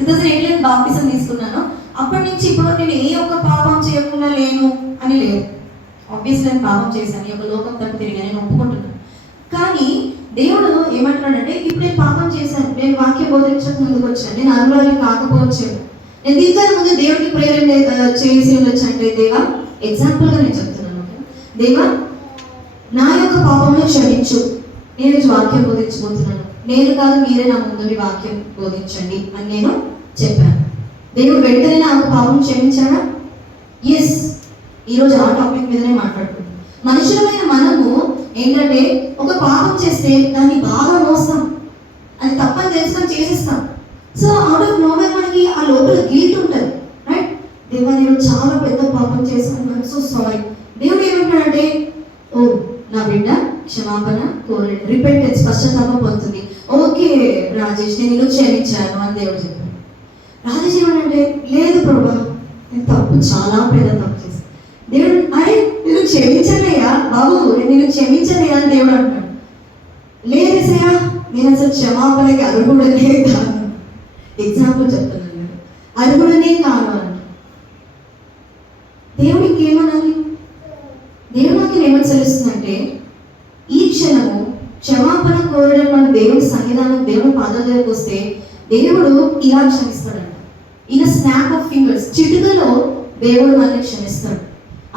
2008 baptism తీసుకున్నాను. అప్పటి నుంచి ఇప్పుడు నేను ఏ ఒక్క పాపం చేయకుండా లేను అని లేదు. ఆబ్వియస్లీ నేను పాపం చేశాను, ఈ యొక్క లోకం తప్పు తిరిగా, నేను ఒప్పుకుంటున్నాను. కానీ దేవుడు ఏమంటున్నాడంటే, ఇప్పుడు నేను పాపం చేశాను, నేను వాక్యం బోధించక ముందుకు వచ్చాను, నేను అర్హురాలు కాకపోవచ్చు, నేను దీనికన్నా ముందు దేవుడికి ప్రేరణ చేసి ఉండొచ్చు అంటే, దేవా ఎగ్జాంపుల్గా నేను చెప్తున్నాను, దేవా నా యొక్క పాపంలో క్షమించు, నేను వాక్యం బోధించబోతున్నాను, నేను కాదు మీరే నా ముందు వాక్యం బోధించండి అని నేను చెప్పాను. దేవుడు వెంటనే నాకు పాపం క్షమించాడా? ఎస్. ఈరోజు ఆ టాపిక్ మీదనే మాట్లాడుతున్నాం. మనుషులమైన మనము ఏంటంటే, ఒక పాపం చేస్తే దాన్ని బాగా మోస్తాం, అది తప్పని తెలుసుకొని చేసేస్తాం. సో అవుట్ ఆఫ్ నోవేర్ మనకి ఆ లోపల గిల్ట్ ఉంటుంది, రైట్? దేవా నేను చాలా పెద్ద పాపం చేశాను, సో సారీ. దేవుడు ఏమంటాడంటే, ఓ నా బిడ్డ క్షమాపణ కోరండి, రిపెంటెన్స్, పశ్చాత్తాపం పొందుతుంది. ఓకే రాజేష్ నేను నిన్ను క్షమించాను అని దేవుడు చెప్పాడు. రాజేష్ ఏమంటే, లేదు ప్రభా నేను తప్పు, చాలా పెద్ద తప్పు చేశాను. దేవుడు అరే నేను క్షమించలేయా బాబు, నేను నిన్ను క్షమించలేయా అని దేవుడు అంటాడు. లేదేసయ్యా నేను అసలు క్షమాపణకి అర్హుడనే కాను. ఎగ్జాంపుల్ చెప్తున్నాను, నేను అర్హుడనే కాను అంట. దేవుడికి ఏమనాలి? దేవుడు నాకు ఏమని తెలుస్తుందంటే, ఈ క్షణము క్షమాపణ కోరడం మన దేవుడి సన్నిధానం, దేవుడి పాదాల దగ్గరకు వస్తే దేవుడు ఇలా క్షమిస్తాడంట. ఇన్ స్నాప్ ఆఫ్ ఫింగర్స్, చిటికలో దేవుడు మనల్ని క్షమిస్తాడు.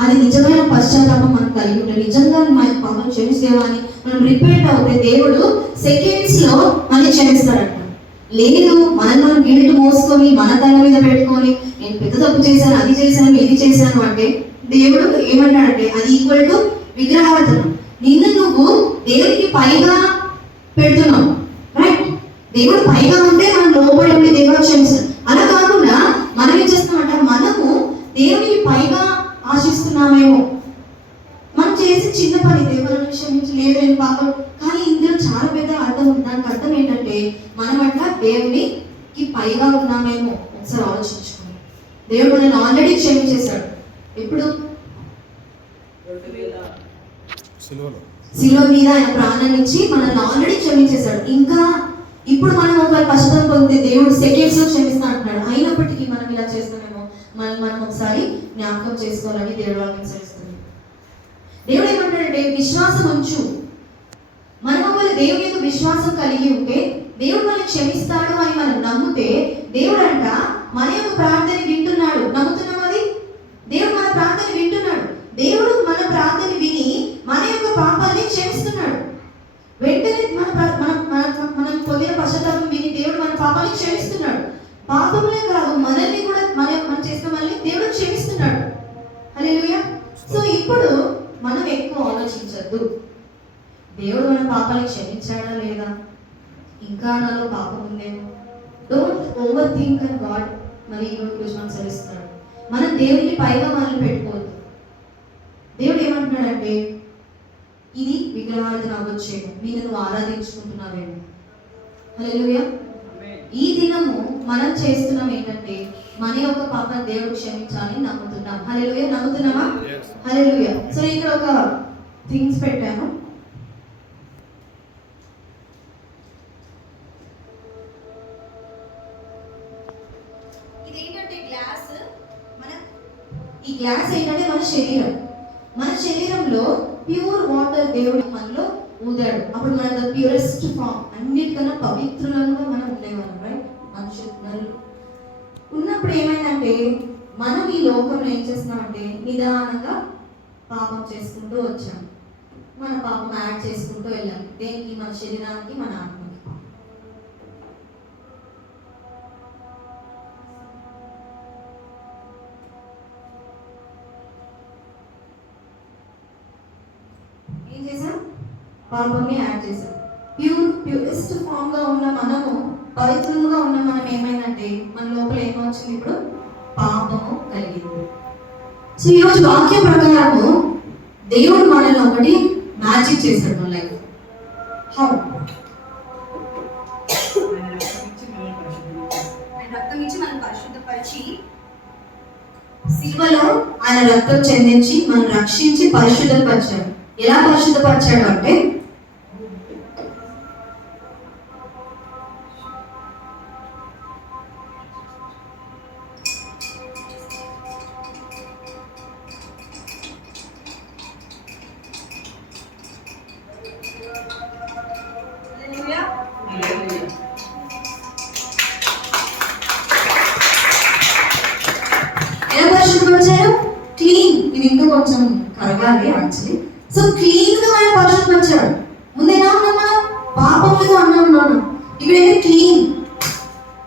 అది నిజమైన పశ్చాత్తాపం మనం కలిగి ఉంటే, నిజంగా మన పాపం క్షమిస్తేవా అని మనం రిపీట్ అవుతే దేవుడు సెకండ్స్ లో మనల్ని క్షమిస్తాడంట. లేదు మనం గిల్ట్ మోసుకొని మన తల మీద పెట్టుకొని నేను పెద్ద తప్పు చేశాను, అది చేశాను, ఇది చేశాను అంటే దేవుడు ఏమంటాడంటే, అది ఈక్వల్ టు విగ్రహారాధన. నిన్ను నువ్వు దేవుడికి పైగా పెడుతున్నావు, రైట్? దేవుడు పైగా ఉంటే మనం లోపడి ఉండి దేవుడు క్షమిస్తాడు. అలా కాకుండా మనం ఏం చేస్తామంట, మనము దేవుడికి పైగా ఆశిస్తున్నామేమో. మనం చేసి చిన్న పని దేవుడిని క్షమించలేదు నేను పాపం, కానీ ఇందులో చాలా పెద్ద అర్థం ఉంది. దానికి అర్థం ఏంటంటే, మనం అట్లా దేవునికి పైగా ఉన్నామేమో. ఒకసారి ఆలోచించుకోండి. దేవుడు మనల్ని ఆల్రెడీ క్షమించేశాడు. ఎప్పుడు? శిలువ మీద ఆయన ప్రాణాన్ని ఇచ్చి మనల్ని ఆల్రెడీ క్షమించేశాడు. ఇంకా ఇప్పుడు మనం ఒకవేళ పశ్చాత్తాపం పొందితే దేవుడు సెకండ్స్ లో క్షమిస్తా అంటున్నాడు. అయినప్పటికీ మనం ఇలా చేస్తామేమో, మనం ఒకసారి జ్ఞాపకం చేసుకోవాలని దేవుడు వాళ్ళని సరిస్తుంది. దేవుడు ఏమంటాడంటే, విశ్వాసం ఉంచు. మనం ఒకవేళ దేవుని యొక్క విశ్వాసం కలిగి ఉంటే దేవుడు మనల్ని క్షమిస్తాడు అని మనం నమ్మితే, దేవుడు అంట మన యొక్క ప్రార్థన వింటున్నాడు. నమ్ముతున్నాం అది? దేవుడు మన ప్రార్థన వింటున్నాడు. దేవుడు మన ప్రార్థన విని మన యొక్క పాపాలని క్షమిస్తున్నాడు. వెంటనే మనం పొందిన పశ్చాత్తాపం విని దేవుడు మన పాపాలని క్షమిస్తున్నాడు. పాపములే కాదు, మనల్ని కూడా మనం చేసిన మనల్ని దేవుడు క్షమిస్తున్నాడు. హల్లెలూయా. సో ఇప్పుడు మనం ఎక్కువ ఆలోచించద్దు, దేవుడు మన పాపాలని క్షమించాడా లేదా, ఇంకా నాలో పాపం ఉందేమో. Don't over think and God మరి ఈరోజు మనం సెలవిస్తున్నాడు. మనం దేవుడిని పైగా మనల్ని పెట్టుకోవద్దు. దేవుడు ఏమంటున్నాడంటే, ఇది విగ్రహారాధన అవ్వచ్చేమో, నేను నువ్వు ఆరాధించుకుంటున్నావేమో. హల్లెలూయా. ఈ దినము మనం చేస్తున్నాం ఏంటంటే, మన యొక్క పాపం దేవుడు క్షమించాలని నమ్ముతున్నాం. హల్లెలూయా. నమ్ముతున్నామా? హల్లెలూయా. సో ఇక్కడ ఒక థింగ్స్ పెట్టాను. ఇదేంటంటే గ్లాస్, ఈ గ్లాస్ ఏంటంటే మన శరీరం. మన శరీరంలో ప్యూర్ వాటర్ దేవుడు మనలో ఊదాడు. అప్పుడు మన ద ప్యూరెస్ట్ ఫామ్, అన్నిటికన్నా పవిత్రులంగా మనం ఉండేవాళ్ళం, రైట్? మనుషులు ఉన్నప్పుడు ఏమైందంటే, మనం ఈ లోకంలో ఏం చేస్తున్నామంటే నిదానంగా పాపం చేసుకుంటూ వచ్చాం. మన పాపం యాడ్ చేసుకుంటూ వెళ్ళాం. దేనికి? మన శరీరానికి, మన ఆత్మకి. ఏం చేసాం? పాపంని యాడ్ చేసాం. ప్యూరెస్ట్ ఫామ్ గా ఉన్న మనము, పవిత్రంగా ఉన్న మనం ఏమైందంటే, మన లోపల ఏమొచ్చింది? ఇప్పుడు పాపము కలిగింది. సో ఈరోజు వాక్యం ప్రకారము దేవుడు మనల్ని ఒకటి మ్యాజిక్ చేశాడు మన లైఫ్. హౌ? రక్తం ఇచ్చి మనం పరిశుద్ధపరిచి, శిలువలో ఆయన రక్తం చెందించి మనం రక్షించి పరిశుద్ధపరిచాడు. ఎలా పరిశుద్ధపరిచాడు అంటే, పరిశుద్ధపరిచారు? క్లీన్. ఇది ఇంకా కొంచెం కరగాలి యాక్చువల్లీ. సో క్లీన్ గా ఆయన పరిశుద్ధపరిచాడు. ముందు ఎలా ఉన్నాం మనం? పాపంలో ఉన్నాం. ఇక్కడైతే క్లీన్.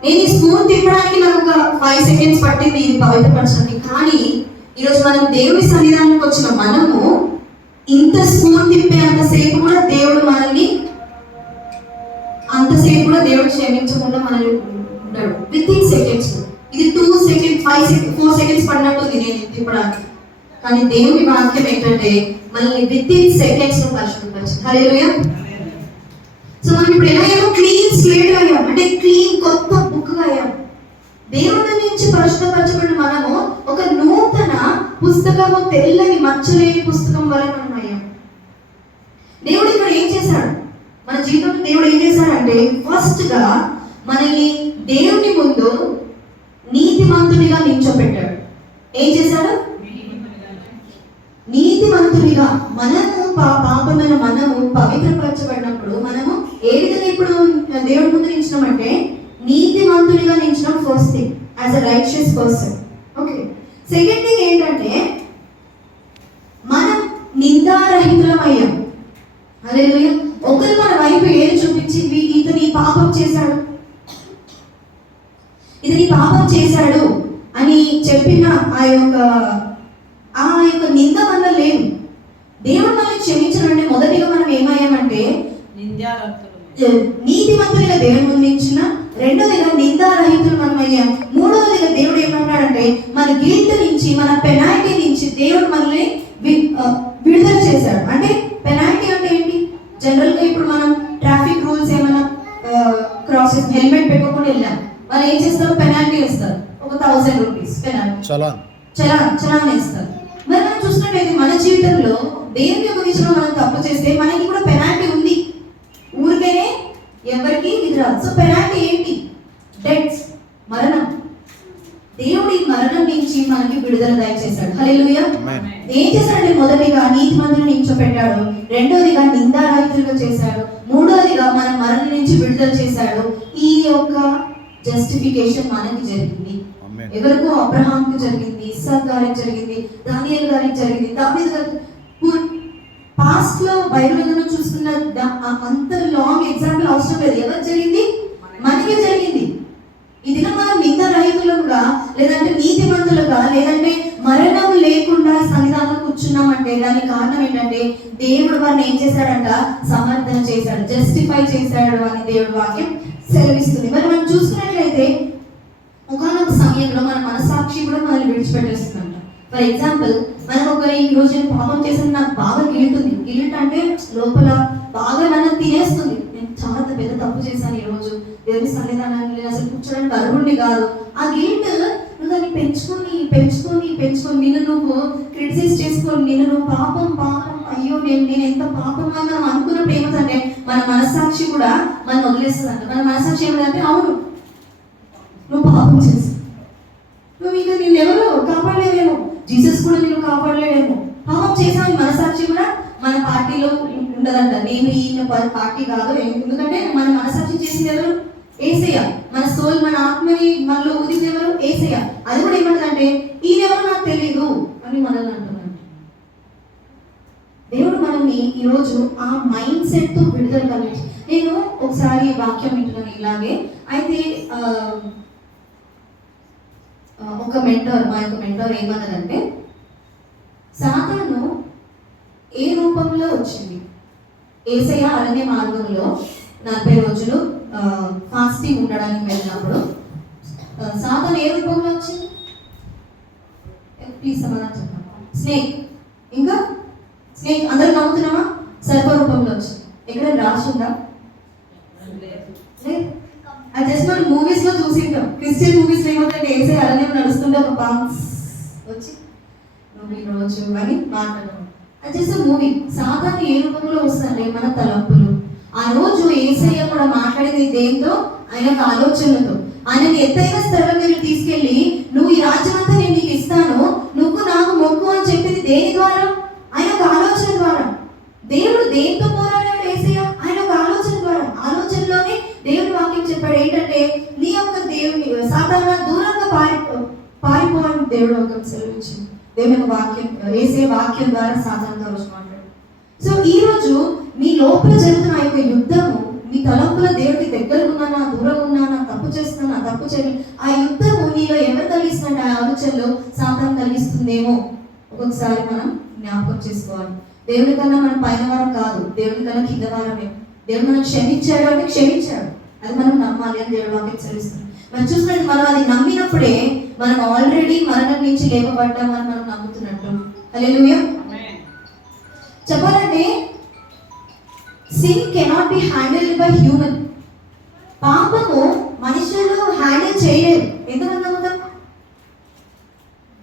నేను ఈ స్పూన్ తిప్పడానికి నాకు ఒక 5 seconds పట్టింది ఇది పవిత్రపరచడానికి. కానీ ఈరోజు మనం దేవుడి సన్నిధానానికి వచ్చిన మనము ఇంత స్పూన్ తిప్పే అంతసేపు కూడా దేవుడు మనల్ని క్షమించకుండా మనల్ని ఉంటాడు. With in seconds. ఇది 2 seconds 5 seconds 4 seconds పడినట్టుంది నేను తిప్పడానికి. కానీ దేవుని వాక్యం ఏంటంటే మనల్ని విత్ ఇన్ సెకండ్స్ లో పరిశుద్ధపరిచింది. హల్లెలూయా. సో మనం ఇప్పుడు ఎలా అయ్యాము? క్లీన్ స్లేట్ అయ్యాం. అంటే క్లీన్ కొత్త బుక్ అయ్యాం. దేవుడి నుంచి పరిశుద్ధపరచబడిన మనము ఒక నూతన పుస్తకము, తెల్లని మచ్చలేని పుస్తకం వలె మనం అయ్యాం. దేవుడు ఇక్కడ ఏం చేశాడు? మన జీవితంలో దేవుడు ఏం చేశాడంటే ఫస్ట్ గా మనల్ని దేవుని ముందు నీతిమంతునిగా నిల్చోబెట్టాడు. ఏం చేశాడు? నీతిమంతునిగా. మనము పాపమైన మనము పవిత్రపరచబడినప్పుడు మనము ఏ విధంగా ఇప్పుడు దేవుడి ముందు నిలిచినామంటే నీతిమంతునిగా నిలిచినాం. First thing as a righteous person. Okay. Second thing ఏంటంటే మనం నిందారహితులం అయ్యాం. హల్లెలూయా. ఒకరు మన వైపు ఏది చూపించి ఇతని పాపం చేశాడు, ఇతని పాపం చేశాడు అని చెప్పిన ఆ యొక్క నింద వల్ల లేదు. దేవుడు మనల్ని క్షమించాలంటే మొదటిగా మనం ఏమయ్యామంటే నీతిమంతులుగా దేవుని ముందు నిలిచిన, రెండవదిగా నిందారహితులు మనం అయ్యాం. మూడవదిగా దేవుడు ఏమన్నాడంటే మన గిల్ట్ నుంచి, మన పెనాల్టీ నుంచి దేవుడు మనల్ని విడుదల చేశాడు. అంటే పెనాల్టీ అంటే ఏంటి? జనరల్ గా ఇప్పుడు మనం ట్రాఫిక్ రూల్స్ ఏమైనా క్రాస్ హెల్మెట్ పెట్టుకోకుండా వెళ్ళాం, వాళ్ళు ఏం చేస్తారు? పెనాల్టీ వేస్తారు. ఒక 1000 rupees పెనాల్టీ, చలాన్ వేస్తారు. మరి మనం చూసినట్టయితే మన జీవితంలో దేవుని యొక్క విషయంలో మనం తప్పు చేస్తే మనకి కూడా పెనాల్టీ ఉంది. ఊరికేనే ఎవరికి ఇది రాదు. సో పెనాల్టీ ఏంటి? డెత్, మరణం. దేవుడు ఈ మరణం నుంచి మనకి విడుదల దయచేశాడు. హల్లెలూయా. ఏం చేశాడంటే మొదటిగా నీతిమంతులను నిల్చోబెట్టాడు, రెండోదిగా నిందారహితులుగా చేశాడు, మూడోదిగా మన మరణం నుంచి విడుదల చేశాడు. ఈ యొక్క జస్టిఫికేషన్ మనకి జరిగింది. ఎవరికో అబ్రహాంకి జరిగింది, ఇస్సాక్ గారికి జరిగింది, దానియేలు గారికి జరిగింది, దావీదు గారికి. పాస్ట్ లో బైబిల్ చూస్తున్న అంత లాంగ్ ఎగ్జాంపుల్ అవసరం లేదు. ఎవరు జరిగింది? మనకే జరిగింది. ఇది మనం నిందారహితులుగా, లేదంటే నీతిమంతులుగా, లేదంటే మరణం లేకుండా సన్నిధానంలో కూర్చున్నామంటే దానికి కారణం ఏంటంటే దేవుడు వారిని ఏం చేశాడంట? సమర్థన చేశాడు, జస్టిఫై చేశాడు అని దేవుడి వాక్యం సెలవిస్తుంది. మరి మనం చూసుకున్నట్లయితే ఒకనొక సమయంలో మన మనసాక్షి కూడా మనల్ని విడిచిపెట్టేస్తుందంట. ఫర్ ఎగ్జాంపుల్, మనం ఒకరి ఈ రోజు నేను పాపం చేసిన నాకు బాగా గిల్ట్ ఉంది. గిల్ట్ అంటే లోపల బాగా నన్ను తినేస్తుంది. నేను చాలా పెద్ద తప్పు చేశాను ఈ రోజు, దేవుని సన్నిధానాన్ని అసలు కూర్చోడానికి అర్హుడిని కాదు. ఆ గిల్ట్ నువ్వు దాన్ని పెంచుకొని నిన్ను నువ్వు క్రిటిసైజ్ చేసుకొని నిన్ను నువ్వు పాపం అయ్యో నేను ఎంత పాపంగా మనం అనుకున్నప్పుడు ఏమిటంటే మన మనస్సాక్షి కూడా మనం వదిలేస్తుందంట. మన మనస్సాక్షి ఏమిటంటే అవును నువ్వు పాపం చేసి నువ్వు ఇంకా నిన్నెవరు కాపాడలేదేమో, జీసస్ కూడా నేను కాపాడలేడేమో. పాపం చేసామని మనసాక్షి కూడా మన పార్టీలో ఉండదంట. నేను ఈయన పార్టీ కాదు, ఎందుకంటే మన మనసాక్షి చేసింది ఎవరు? యేసయ్య. మన సోల్, మన ఆత్మని మనలో ఊదింది ఎవరు? యేసయ్య. అది కూడా ఏమంటదంటే ఈయనెవరో నాకు తెలీదు అని మనల్ని అంటున్నాడు. దేవుడు మనల్ని ఈరోజు ఆ మైండ్ సెట్ తో విడుదల కలిగి. నేను ఒకసారి వాక్యం వింటున్నాను ఇలాగే. అయితే ఒక మెంటర్, మా యొక్క మెంటర్ ఏమన్నదంటే సాతాను ఏ రూపంలో వచ్చింది? యేసయ్య అరణ్య మార్గంలో 40 రోజులు ఫాస్టింగ్ ఉండడానికి వెళ్ళినప్పుడు సాతాను ఏ రూపంలో వచ్చింది? ప్లీజ్ సమాధానం చెప్పండి. స్నేక్. ఇంకా స్నేక్ అందరూ నమ్ముతున్నామా? సర్ప రూపంలో వచ్చింది. ఎక్కడ రాసిందా? అది జస్ట్ మనం మూవీస్ లో చూసింటాం. క్రిస్టియన్ మూవీస్ లో ఏమంటే యేసయ్య అరణ్యం నడుస్తుంటే ఒక పాంక్స్ వచ్చి నువ్వు ఈ రోజు అని మాట్లాడడం. అది జస్ట్ మూవీ. సాతాను ఏ రూపంలో వస్తాడే? మన తలంపులు. ఆ రోజు యేసయ్య కూడా మాట్లాడేది దేంతో? ఆయన యొక్క ఆలోచనలతో. ఆయనని ఎత్తైన స్థలం మీరు తీసుకెళ్ళి నువ్వు ఈ రాజ్యం అంతా నేను నీకు ఇస్తాను, నువ్వు నాకు మొక్కు అని చెప్పింది దేని ద్వారా? ఆయన యొక్క ఆలోచన ద్వారా. దేవుడు దేంతో పోరాడాడు? యేసయ్య ఆయన యొక్క ఆలోచన ద్వారా. ఆలోచనలోనే దేవుని వాక్యం చెప్పాడు ఏంటంటే నీ యొక్క దేవుని సాధారణ దూరంగా పారిపోని దేవుడు ఒక సెలవిచ్చింది. దేవుని యొక్క వాక్యం, వేసే వాక్యం ద్వారా సాధారణంగా రోజు మాట్లాడు. సో ఈ రోజు మీ లోపల జరుగుతున్న ఆ యొక్క యుద్ధము, మీ తలంపుల దేవుడికి దగ్గర ఉన్నానా, దూరం ఉన్నానా, తప్పు చేస్తున్నానా, తప్పు చేయను, ఆ యుద్ధము నీలో ఎవరు కలిగిస్తున్నట్టు ఆ ఆలోచనలో సాతాను కలిగిస్తుందేమో ఒక్కొక్కసారి మనం జ్ఞాపకం చేసుకోవాలి. దేవుడి కన్నా మనం పైన వారం కాదు, దేవుడి కన్నా కింద వారమే. దేవుడు మనం క్షమించాడు అంటే క్షమించాడు, అది మనం నమ్మాలి అని దేవుడు వాక్యం చదివిస్తుంది. మనం చూసినట్టు మనం అది నమ్మినప్పుడే మనం ఆల్రెడీ మరణం నుంచి లేపబడ్డామని మనం నమ్ముతున్నట్టు. హల్లెలూయా. చెప్పాలంటే sin cannot be handled by human. పాపము మనుషులు హ్యాండిల్ చేయలేరు. ఎంతమంది నమ్ముతాం?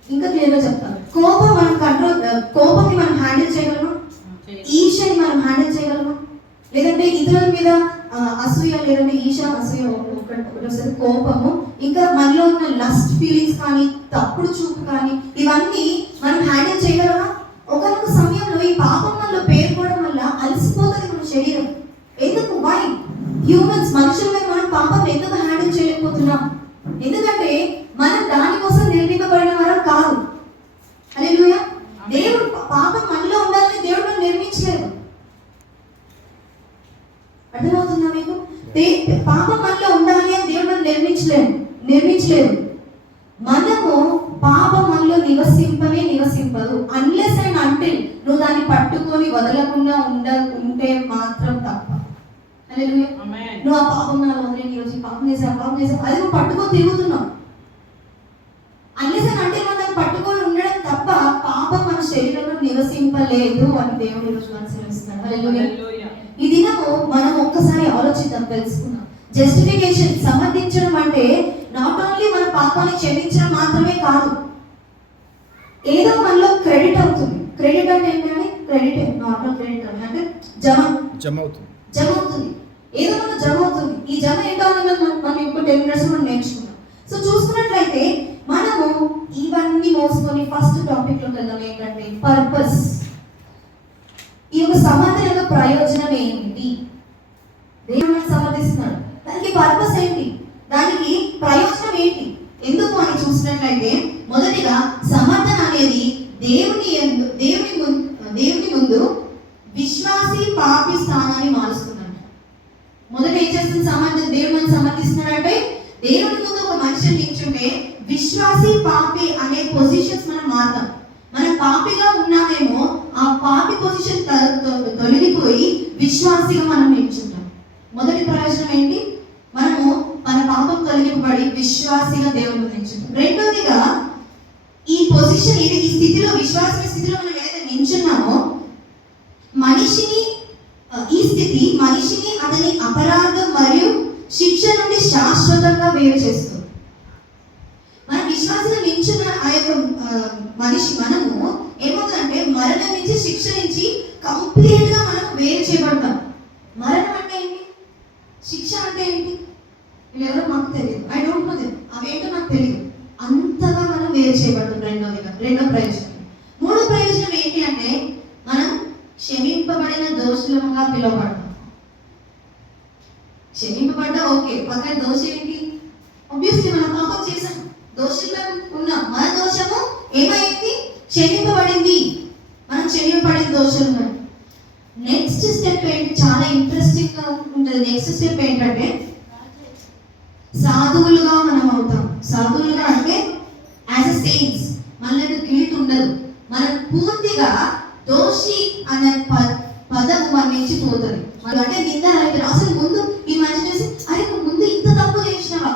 ఇంకా క్లియర్గా చెప్తాను. కోపం మనం కోపాన్ని మనం హ్యాండిల్ చేయగలమా? ఈర్ష్యని మనం హ్యాండిల్ చేయగలమా? లేదంటే ఇతరుల మీద అసూయ, లేదంటే అసూయ ఒకటి వస్తుంది, కోపము, ఇంకా మనలో ఉన్న లస్ట్ ఫీలింగ్స్ కానీ, తప్పుడు చూపు కానీ, ఇవన్నీ మనం హ్యాండిల్ చేయగలమా? ఒకనొక సమయంలో ఈ పాపం వల్ల పేర్కోవడం వల్ల అలసిపోతుంది మన శరీరం. ఎందుకు? వై హ్యూమన్స్, మనుషుల మీద మనం పాపం ఎందుకు హ్యాండిల్ చేయలేకపోతున్నాం? ఎందుకంటే మనం దానికోసం నిర్మింపబడిన వారం కాదు. హల్లెలూయా. దేవుడు పాపం మనలో ఉండాలని దేవుడు మనం నిర్మించలేదు. అర్థమవుతుందా మీకు? పాపం మనలో ఉండాలి అని దేవుడు మనం నిర్మించలేదు. మనము పాపం మనలో నివసింపదు అన్లెస్ అండ్ అంటిల్ నువ్వు దాన్ని పట్టుకొని వదలకుండా ఉంటే మాత్రం తప్ప. హల్లెలూయా. నువ్వు ఆ పాపం నా వదిలే, ఈరోజు పాపం చేసావు అది నువ్వు పట్టుకొని తిరుగుతున్నావు. అన్లెస్ అండ్ అంటిల్ మనం దాన్ని పట్టుకొని ఉండడం తప్ప పాపం మన శరీరంలో నివసింపలేదు అని దేవుడు ఈరోజు మనం సెలవిస్తున్నాడు. హల్లెలూయా. ఈ దినము మనం ఒక్కసారి ఆలోచిద్దాం, తెలుసుకుందాం. జస్టిఫికేషన్, సమర్థించడం అంటే నాట్ ఓన్లీ మన పాపాన్ని క్షమించడం మాత్రమే కాదు, ఏదో మనలో క్రెడిట్ అవుతుంది. క్రెడిట్ అంటే ఏంటంటే క్రెడిట్, నార్మల్ క్రెడిట్ అంటే జమ అవుతుంది. ఏదో మనకు జమ అవుతుంది. ఈ జమ ఏంటో మనం ఇంకో 10 minutes మనం నేర్చుకున్నాం. సో చూసుకున్నట్లయితే మనము ఇవన్నీ మోసుకొని ఫస్ట్ టాపిక్ లోకి వెళ్దాం. ఏంటంటే పర్పస్. ఈ యొక్క సమర్థన యొక్క ప్రయోజనం ఏంటి? దేవుడు సమర్థిస్తున్నాడు, దానికి పర్పస్ ఏంటి, దానికి ప్రయోజనం ఏంటి, ఎందుకు అని చూసినట్లయితే మొదటిగా సమర్థన అనేది దేవుని ముందు విశ్వాసి పాపి స్థానాన్ని మారుస్తున్నాడు. మొదట ఏం చేస్తుంది సమర్థన? దేవుడు మనం సమర్థిస్తున్నాడంటే దేవుని ముందు ఒక మనిషిని నిల్చుంటే విశ్వాసి పాపి అనే పొజిషన్స్ మనం మారుతాం. మనం పాపిగా ఉన్నామేమో, ఆ పాపి పొజిషన్ తొలగిపోయి విశ్వాసిగా మనం నిల్చుంటాం. మొదటి ప్రయోజనం ఏంటి? మనము మన పాపం తొలగింపబడి విశ్వాసిగా దేవుని నిల్చుంటాం. రెండోదిగా ఈ పొజిషన్, ఈ స్థితిలో, విశ్వాస స్థితిలో మనం ఏదైతే నిల్చున్నామో ఈ స్థితి మనిషిని అతని అపరాధం మరియు శిక్ష నుండి శాశ్వతంగా వేరు చేస్తుంది. మన విశ్వాసంలో నిల్చున్న ఆ యొక్క మనము ఏమవుతుందంటే మరణం నుంచి, శిక్ష నుంచి కంప్లీట్ గా మనం వేరు చేయబడతాం. మరణం అంటే ఏంటి, శిక్ష అంటే ఏంటి, వీళ్ళెవరో మాకు తెలియదు. ఐ డోంట్ నో దెమ్, అవేంటో నాకు తెలియదు. అంతగా మనం వేరు చేయబడతాం. రెండో ప్రయోజనం. మూడో ప్రయోజనం ఏంటి అంటే మనం క్షమింపబడిన దోషులుగా పిలువబడతాం. క్షమింపబడ్డా ఓకే, పక్కన దోషం ఏంటి? ఆబ్వియస్లీ మనం పాపం చేశాం, దోషులుగా ఉన్నాం. మన దోషము ఏమైంది? క్షమింపబడింది. మనం క్షమింపబడిన దోషులు. నెక్స్ట్ స్టెప్ ఏంటి? చాలా ఇంట్రెస్టింగ్ గా ఉంటుంది. నెక్స్ట్ స్టెప్ ఏంటంటే సాధువులుగా మనం అవుతాం. సాధువులుగా అంటే యాజ్ ఎ సెయింట్స్, మనకు గిల్ట్ ఉండదు. మనం పూర్తిగా దోషి అనే పదము మన నుంచి పోతుంది. అంటే నింద అయిపోయిన అసలు ముందు ఈ మనిషి చేసి అరే నువ్వు ముందు ఇంత తప్పు చేసినావా,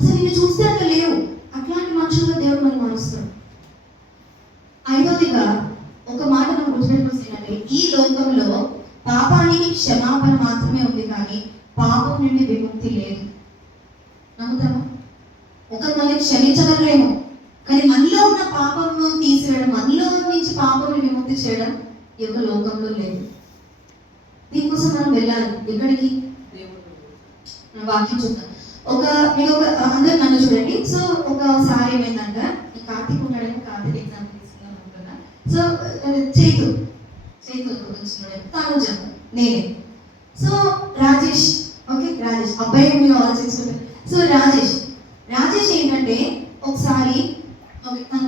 అసలు నిన్ను చూస్తే అట్లా లేవు, అట్లాంటి మనుషుల్లో దేవుడు మనం మారుస్తాడు. ఐదోదిగా ఒక మాట మనం గుర్తుపెట్టుకుంటే ఈ లోకంలో పాపానికి క్షమాపణ మాత్రమే ఉంది, కానీ పాపం నుండి విముక్తి లేదు. నమ్ముతామా? ఒకరు మళ్ళీ క్షమించగలరేమో, కానీ మనలో ఉన్న పాపంను తీసివేయడం, మనలో నుంచి పాపం విముక్తి చేయడం ఈ యొక్క లోకంలో లేదు. దీనికోసం మనం వెళ్ళాలి. ఎక్కడికి? వాక్యం చూద్దాం. అందరు నన్ను చూడండి. సో ఒకసారి ఏమైందంట, ఈ కార్తీక్ ఉన్నాడేమో, కార్తీక్ ఎగ్జాంపుల్ తీసుకున్నాం అనుకున్నా. సో చైతు తనుజ, నేనే. సో రాజేష్, ఓకే రాజేష్ అబ్బాయి మీరు ఆలోచించుకుంటారు. సో రాజేష్ ఏంటంటే ఒకసారి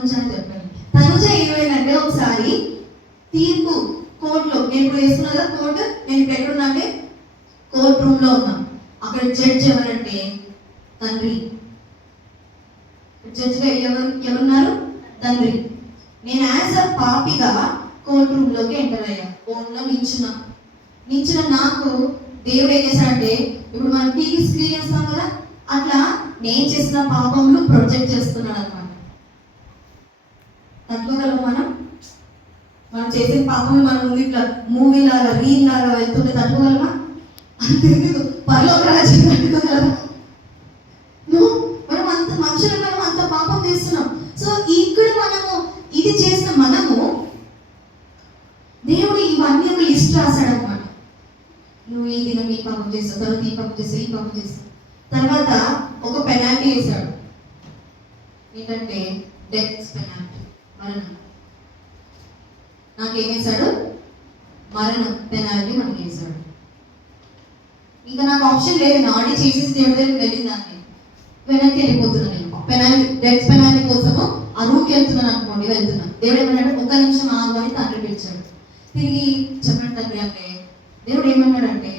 తనుజ అని చెప్పాను. తనుజ ఏమైందంటే ఒకసారి తీర్పు కోర్టులో, నేను ఇప్పుడు వేస్తున్నా కదా కోర్టు, నేను ఇప్పుడు ఎక్కడున్నా అంటే కోర్ట్ రూమ్ లో ఉన్నా. అక్కడ జడ్జ్ ఎవరంటే తండ్రి. జడ్జిగా ఎవరున్నారు? తండ్రి. నేను యాజ్ అ పాపిగా కోర్ట్ రూమ్ లోకి ఎంటర్ అయ్యా. కోర్టులో నించిన నాకు దేవుడు ఏం చేశాడంటే, ఇప్పుడు మనం టీవీ స్క్రీన్ చేస్తాం కదా, అట్లా నేను చేసిన పాపంలో ప్రొజెక్ట్ చేస్తున్నాడు అనమాట. తట్టుకోగలము మనం చేసిన పాపం మన ముందు ఇట్లా మూవీ లాగా రీల్ లాగా వెళ్తుంటే తట్టుకోగలమా? అంతెందుకు పరలోక రాజ్యం తట్టుకోగలమా? మనం అంత మనుషులు, మనం అంత పాపం చేస్తున్నాం. సో ఇక్కడ మనము ఇది చేసిన మనము, దేవుడు ఇవన్నీ ఒక లిస్ట్ రాశాడు అనమాట. నువ్వు ఈ దినం ఈ పాపం చేస్తావు, తర్వాత ఈ పాపం చేస్తావు, ఈ పాపం చేస్తావు. తర్వాత ఒక పెనాల్టీ వేశాడు. ఏంటంటే డెత్ పెనాల్టీ, మరణం. నాకేమేశాడు? మరణం పెనాల్టీ మనకి వేశాడు. ఇంకా నాకు ఆప్షన్ లేదు, నా ఆడి చేసేసి దేవుడి దగ్గరికి వెళ్ళిందాన్ని వెనక్కి వెళ్ళిపోతున్నాను. నేను పెనాల్టీ, డెత్ పెనాల్టీ కోసము ఆ రూమ్కి వెళ్తున్నాను అనుకోండి, వెళ్తున్నాను. దేవుడు ఏమన్నాడు? ఒక్క నిమిషం ఆగు అని తండ్రి పిలిచాడు. తిరిగి చెప్పండి తండ్రి అంటే, దేవుడు ఏమన్నాడంటే,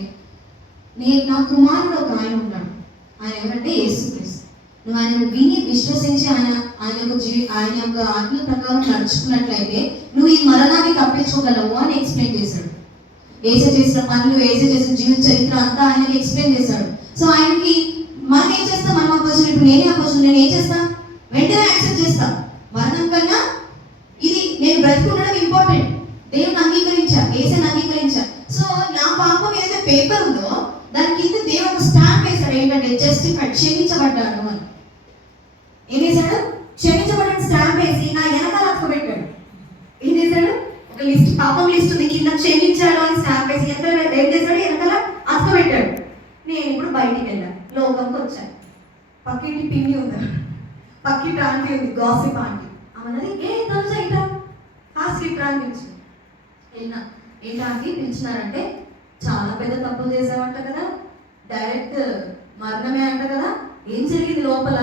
నా కుమారుడు ఒక ఆయన ఉన్నాడు. ఆయన ఎవరంటే యేసుక్రీస్తు. నువ్వు ఆయన విని విశ్వసించి ఆయన యొక్క ఆజ్ఞల ప్రకారం నడుచుకున్నట్లయితే నువ్వు ఈ మరణాన్ని తప్పించుకోగలవు అని ఎక్స్ప్లెయిన్ చేశాడు. ఏసే చేసిన పనులు, ఏసే చేసిన జీవిత చరిత్ర అంతా ఆయనకి ఎక్స్ప్లెయిన్ చేశాడు. సో ఆయనకి మనం ఏం చేస్తాం? మనం అపోజిషన్, ఇప్పుడు నేనే అపోజిషన్, నేను ఏం చేస్తా? వెంటనే యాక్సెప్ట్ చేస్తా. మరణం కన్నా ఇది నేను బ్రతికుండడం ఇంపార్టెంట్. దేవుని అంగీకరించా, ఏసైని అంగీకరించా. సో నా పాపం ఏదైతే పేపర్ ఉందో దాని కింద దేవుడు ఒక స్టాంప్ వేశాడు. ఏంటంటే జస్టిఫైడ్, క్షమించబడ్డాడు అని. ఏం చేశాడు? క్షమించబడ్డాడు స్టాంప్ వేసి నా వెనకాల అక్కబెట్టాడు. ఏం చేశాడు? ఒక లిస్ట్, పాపం లిస్ట్ ఉంది, కింద క్షమించాడు అని స్టాంప్ వేసి ఏం చేశాడు? వెనకాల అక్కబెట్టాడు. నేను ఇప్పుడు బయటికి వెళ్ళాను, లోకంకి వచ్చాను. పక్కింటి పిన్ని ఉంది, పక్కింటి ఆంటీ ఉంది, గాసిప్ ఆంటీ. అవన్నది తను ఇట్లా ఫాస్ట్ ఇట్లా అని పిలిచింది. వెళ్ళినా, ఏంటి పిలిచినారంటే, చాలా పెద్ద తప్పులు చేసావంట కదా, డైరెక్ట్ మరణమే అంట కదా, ఏం జరిగింది లోపల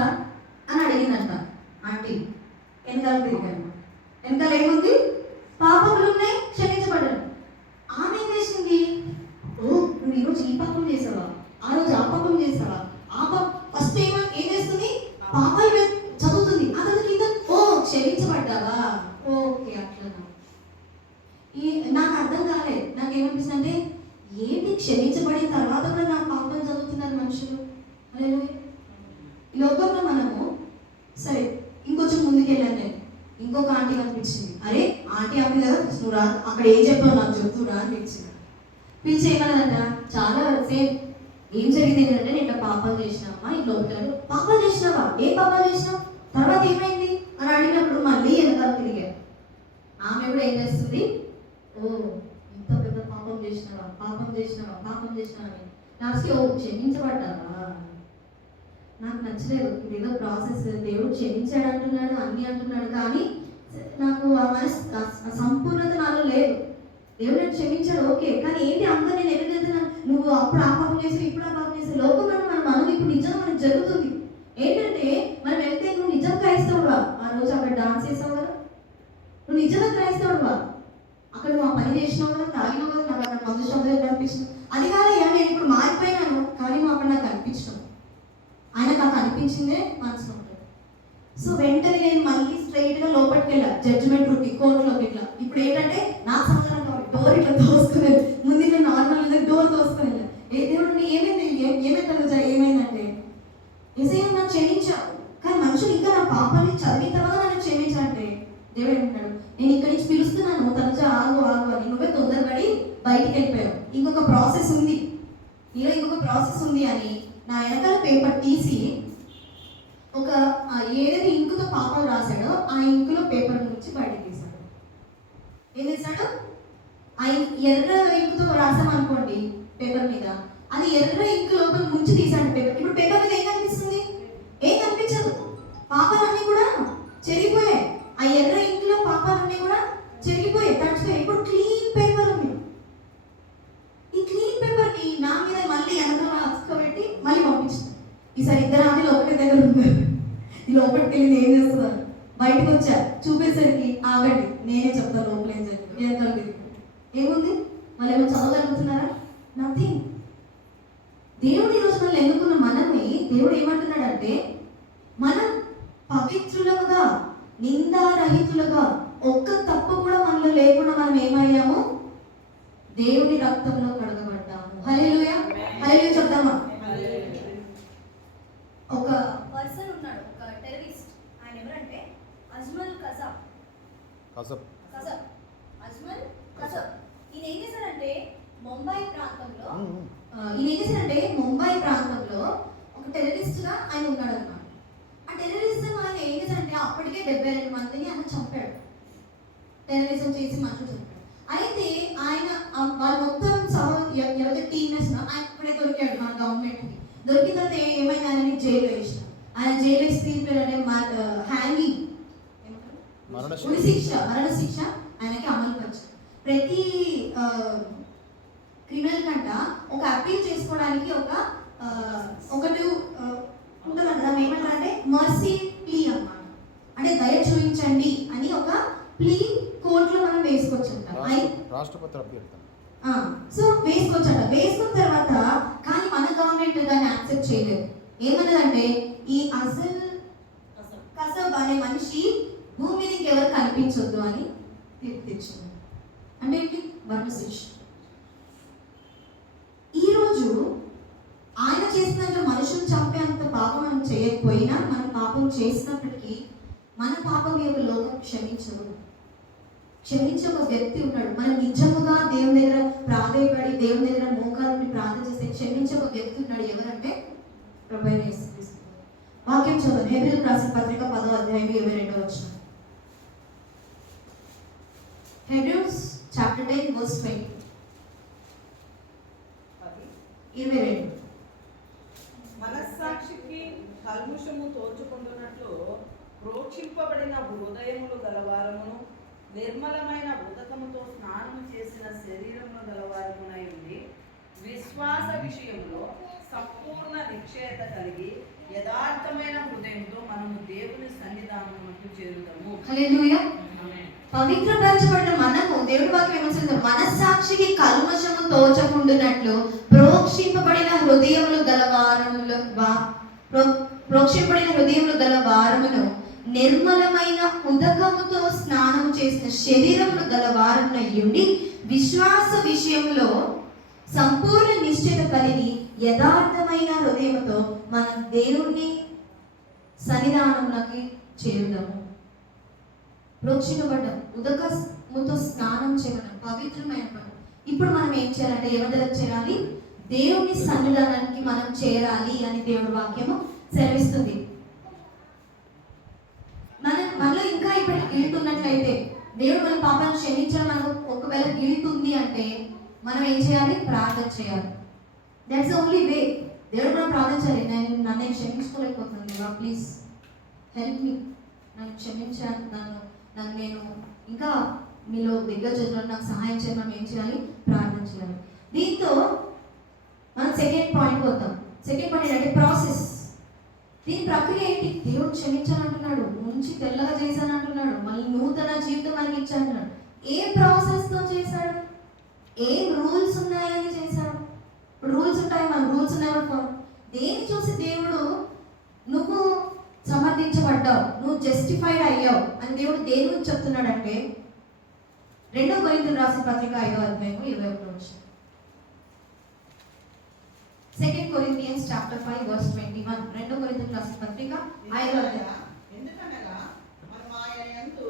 అని అడిగిందంట ఆంటీ. వెనకాల తిరిగాను, వెనకాల ఏముంది? పాపములు ఉన్నాయి, క్షమించబడ్డాను. ఆమె ఏం చేసింది? ఓ నువ్వు ఈరోజు ఈ పాపం చేసావా, ఆ రోజు ఆ పాపం చేసావా, ఫస్ట్ ఏం చేస్తుంది? పాపాలు చదువుతుంది. అతని కింద ఓ క్షమించబడ్డావా, ఓకే అట్లా. నాకు అర్థం కాలేదు. నాకేమనిపిస్తుంది అంటే, ఏంటి క్షమించబడిన తర్వాత కూడా నా పాపం చదువుతున్నారు మనుషులు. హల్లెలూయా. ఈ లోకంలో మనము సరే ఇంకొంచెం ముందుకెళ్ళాను నేను, ఇంకొక ఆంటీ కనిపించింది. అరే ఆంటీ ఆపి కదా, నువ్వు రా, అక్కడ ఏం చెప్పావు నాకు చెప్తురా అని పిలిచింది. పిలిచి ఏమన్నదంట, చాలా సేమ్ ఏం జరిగింది ఏంటంటే, నేను ఇట్లా పాపాలు చేసినావా, ఈ లోపల పాపాలు చేసినావా, ఏ పాపాలు చేసినావు, తర్వాత ఏమైంది అని అడిగినప్పుడు మళ్ళీ వెనకాల తిరిగా. ఆమె కూడా ఏం చేస్తుంది? ఓ ఇంత పెద్ద పాపం చేసినావా, పాపం చేసినావా, పాపం చేసినావా అని లాస్ట్కి ఓ క్షమించబడ్డావా. నాకు నచ్చలేదు. ఇదేదో ప్రాసెస్, దేవుడు క్షమించాడు అంటున్నాడు, అన్నీ అంటున్నాడు, కానీ నాకు ఆ సంపూర్ణత నాలో లేదు. దేవుడు నేను క్షమించాడు ఓకే, కానీ ఏంటి అందరూ నేను ఎదుగుతున్నాను, నువ్వు అప్పుడు ఆ పాపం చేసి ఇప్పుడు ఆ పాపం చేసి. లోకంలో మనం ఇప్పుడు నిజంగా మనకు జరుగుతుంది ఏంటంటే, మనం వెళ్తే నువ్వు నిజంగా క్రైస్తవుడువా, ఆ రోజు అక్కడ డాన్స్ చేసావు కదా, నువ్వు నిజంగా క్రైస్తవుడువా, అక్కడ నువ్వు ఆ పని చేసినావు కదా, తాగినావు కదా, నాకు అక్కడ మందు శబ్దాలు కనిపించినావు. అది కాదయ్యా, నేను ఇప్పుడు మారిపోయినాను, కానీ నువ్వు అక్కడ నాకు కనిపించినావు. ఆయనకు నాకు అనిపించిందే మనసులో ఉంటుంది. సో వెంటనే నేను మళ్ళీ స్ట్రైట్గా లోపలికి వెళ్ళా, జడ్జిమెంట్ రూమ్కి, కోర్టులోకి. ఇట్లా ఇప్పుడు ఏంటంటే నాకు సమాధానం కావాలి, డోర్ ఇట్లా దోసుకుని ముందు ఇట్లా నార్మల్ డోర్ దోసుకుని వెళ్ళా. దేవుడు ఏమైంది, ఏమైందంటే, ఏసయ్య నాకు క్షమించావు, కానీ మనుషులు ఇంకా నా పాపాన్ని చదివిన తర్వాత నన్ను క్షమించాలంటే దేవుడు ఏమంటాడు, నేను ఇక్కడి నుంచి పిలుస్తున్నాను, తనచ ఆగు ఆగు అని. నువ్వే తొందరపడి బయటికి వెళ్ళిపోయావు, ఇంకొక ప్రాసెస్ ఉంది, నీలో ఇంకొక ప్రాసెస్ ఉంది అని నా వెనకాల పేపర్ తీసి ఒక ఏదైతే ఇంకుతో పాపాలు రాశాడో ఆ ఇంకులో పేపర్ నుంచి బయటకు తీశాడు. ఏం చేశాడు? ఆ ఎర్ర ఇంకుతో రాసామనుకోండి పేపర్ మీద, అది ఎర్ర ఇంకు లోపల ముంచి తీశాడు పేపర్. ఇప్పుడు పేపర్ మీద ఏం కనిపిస్తుంది? ఏం కనిపించదు, పాపాలన్నీ కూడా చెరిగిపోయాయి. ఆ ఎర్ర ఇంకులో పాపాలన్నీ కూడా చెరిగిపోయాయి, తడిచిపోయాయి. ఇప్పుడు క్లీన్ పేపర్ ఉంది. ఈ క్లీన్ పేపర్ని నా మీద మళ్ళీ వెనకాల అతుకోబెట్టి మళ్ళీ పంపించింది. ఈసారి ఇద్దరు ఆమెలు ఒకటే దగ్గర ఉన్నారు. ఈ లోపలికి వెళ్ళి ఏం చేస్తున్నారు? బయటకు వచ్చా చూపేసరికి ఆగండి నేనే చెప్తాను లోపల ఏం జరిగింది ఏం కలిగింది ఏముంది మళ్ళీ ఏమో చదవగలుగుతున్నారా? నథింగ్. దేవుడు ఈరోజు మనల్ని ఎన్నుకున్న మనల్ని దేవుడు ఏమంటున్నాడంటే మనం పవిత్రులుగా నిందారహితులుగా ఒక్క తప్పు కూడా మనలో లేకుండా మనం ఏమయ్యాము? దేవుని రక్తంలో కడగబడ్డాము. హల్లెలూయా హల్లెలూయా చెప్తామా? ఒక పర్సన్ ఉన్నాడు, ఒక టెర్రరిస్ట్. ఆయన ఎవరంటే అజ్మల్ కసబ్. ఈయన ఏం చేశారంటే ముంబై ప్రాంతంలో ఒక టెర్రరిస్ట్ గా ఆయన ఉన్నాడు అన్నమాట. ఆ టెర్రరిజం ఆయన ఏం చేశారంటే అప్పటికే 72 మందిని ఆయన చంపాడు. టెర్రరిజం చేసి మనుషులు చంపాడు. అయితే ఆయన వాళ్ళ మొత్తం ఎవరైతే టీమర్స్ ఆయన అక్కడే దొరికాడు మన గవర్నమెంట్ కి. దొరికిన తర్వాత ఏమైంది? ఆయనని జైలు వేసిన. ఆయన జైలు వేసి తీర్పాడంటే హ్యాంగింగ్ మరణ శిక్ష ఆయనకి అమలు పరిచారు. ప్రతి క్రిమినల్ కంట ఒక అప్పీల్ చేసుకోవడానికి ఒకటి ఉంటుందంట. ఏమంటారంటే మర్సీ ప్లీ అన్నమాట. అంటే దయ చూపించండి అని ఒక ప్లీ కోర్టులో మనం వేసుకోవచ్చు. రాష్ట్రపతి అభ్యర్థన సో వేసుకోవచ్చట. వేసుకున్న తర్వాత కానీ మన గవర్నమెంట్ దాన్ని యాక్సెప్ట్ చేయలేదు. ఏమన్నదంటే ఈ అజల్ కసబ్ అనే మనిషి భూమి మీదకి ఎవరు కనిపించొద్దు అని తీర్పు తెచ్చింది. అంటే ఏంటి? మరణ శిక్ష. ఈరోజు ఆయన చేసినట్లు మనుషులు చంపే అంత పాపం మనం చేయకపోయినా మనం పాపం చేసినప్పటికీ మన పాపం యొక్క లోకం క్షమించదు. క్షమించే ఒక వ్యక్తి ఉన్నాడు. మనం నిజముగా దేవుని దగ్గర ప్రాధేయపడి దేవుని దగ్గర మోకాలు ప్రార్థన చేస్తే క్షమించే ఒక వ్యక్తి ఉన్నాడు. ఎవరంటే ప్రభువైన యేసుక్రీస్తు. వాక్యం చదువు. హెబ్రీయులకు రాసిన పత్రిక 10వ అధ్యాయం 22వ వచనం. Hebrews chapter 10 verse 20. 22. మనస్సాక్షికి కల్ముషము తోచుకొందునట్లు ప్రోక్షింపబడిన హృదయములు గలవారమును నిర్మలమైన ఉదకముతో స్నానము చేసిన శరీరమును గలవారమునై ఉండి విశ్వాస విషయంలో సంపూర్ణ నిశ్చయత కలిగి యథార్థమైన హృదయంతో మనము దేవుని సన్నిధానమునకు చేరుదాము. హల్లెలూయా. పవిత్రపరచబడిన మనము దేవుడి వాక్యం ఏమంటుంది? మనస్సాక్షికి కల్మషము తోచకుండునట్లు ప్రోక్షింపబడిన హృదయములు గల వారమును నిర్మలమైన ఉదకముతో స్నానము చేసిన శరీరమును గల వారమునై ఉండి విశ్వాస విషయంలో సంపూర్ణ నిశ్చయత కలిగి యథార్థమైన హృదయముతో మనం దేవుని సన్నిధానమునకి చేరుదాము. ప్రోక్షింపబడ్డం, ఉదకముతో స్నానం చేయడం, పవిత్రమైన పని. ఇప్పుడు మనం ఏం చేయాలంటే ఎవరి చేయాలి? దేవుని సన్నిధానానికి మనం చేరాలి అని దేవుడి వాక్యము సెలవిస్తుంది. మనలో ఇంకా ఇప్పుడు గిల్ట్ ఉన్నట్లయితే దేవుడు మన పాపాలను క్షమించడం మనకు ఒకవేళ గిల్ట్ ఉంది అంటే మనం ఏం చేయాలి? ప్రార్థన చేయాలి. That's the only way. దేవుడు మనం ప్రార్థన చేయాలి. నన్ను క్షమించుకోలేకపోతున్నాను దేవా, ప్లీజ్ హెల్ప్ మీ. నన్ను క్షమించాను, నన్ను నేను ఇంకా మీలో దగ్గర చేసిన నాకు సహాయం చేయాలి. మనం ఏం చేయాలి? ప్రార్థన చేయాలి. దీంతో మనం సెకండ్ పాయింట్ వద్దాం. సెకండ్ పాయింట్ ఏంటంటే ప్రాసెస్. దీని ప్రక్రియ ఏంటి? దేవుడు క్షమించానంటున్నాడు, ముంచి తెల్లగా చేశానంటున్నాడు, మళ్ళీ నూతన జీవితం మనకి ఇచ్చానంటున్నాడు. ఏ ప్రాసెస్తో చేశాడు? ఏం రూల్స్ ఉన్నాయని చేశాడు? ఇప్పుడు రూల్స్ ఉంటాయి, మన రూల్స్ ఉన్నాయో దేన్ని చూసి దేవుడు నువ్వు సమర్థించబడ్డావు, నువ్వు జస్టిఫైడ్ అయ్యావు అని దేవుడు దేని గురించి చెప్తున్నాడంటే 2 కొరింథీయులకు రాసిన పత్రిక 5వ అధ్యాయం 21వ వచనం. 2 Corinthians chapter 5 verse 21. 2 కొరింథీయులకు రాసిన పత్రిక 5వ అధ్యాయం. ఎందుకనగా మనం ఆయన యందు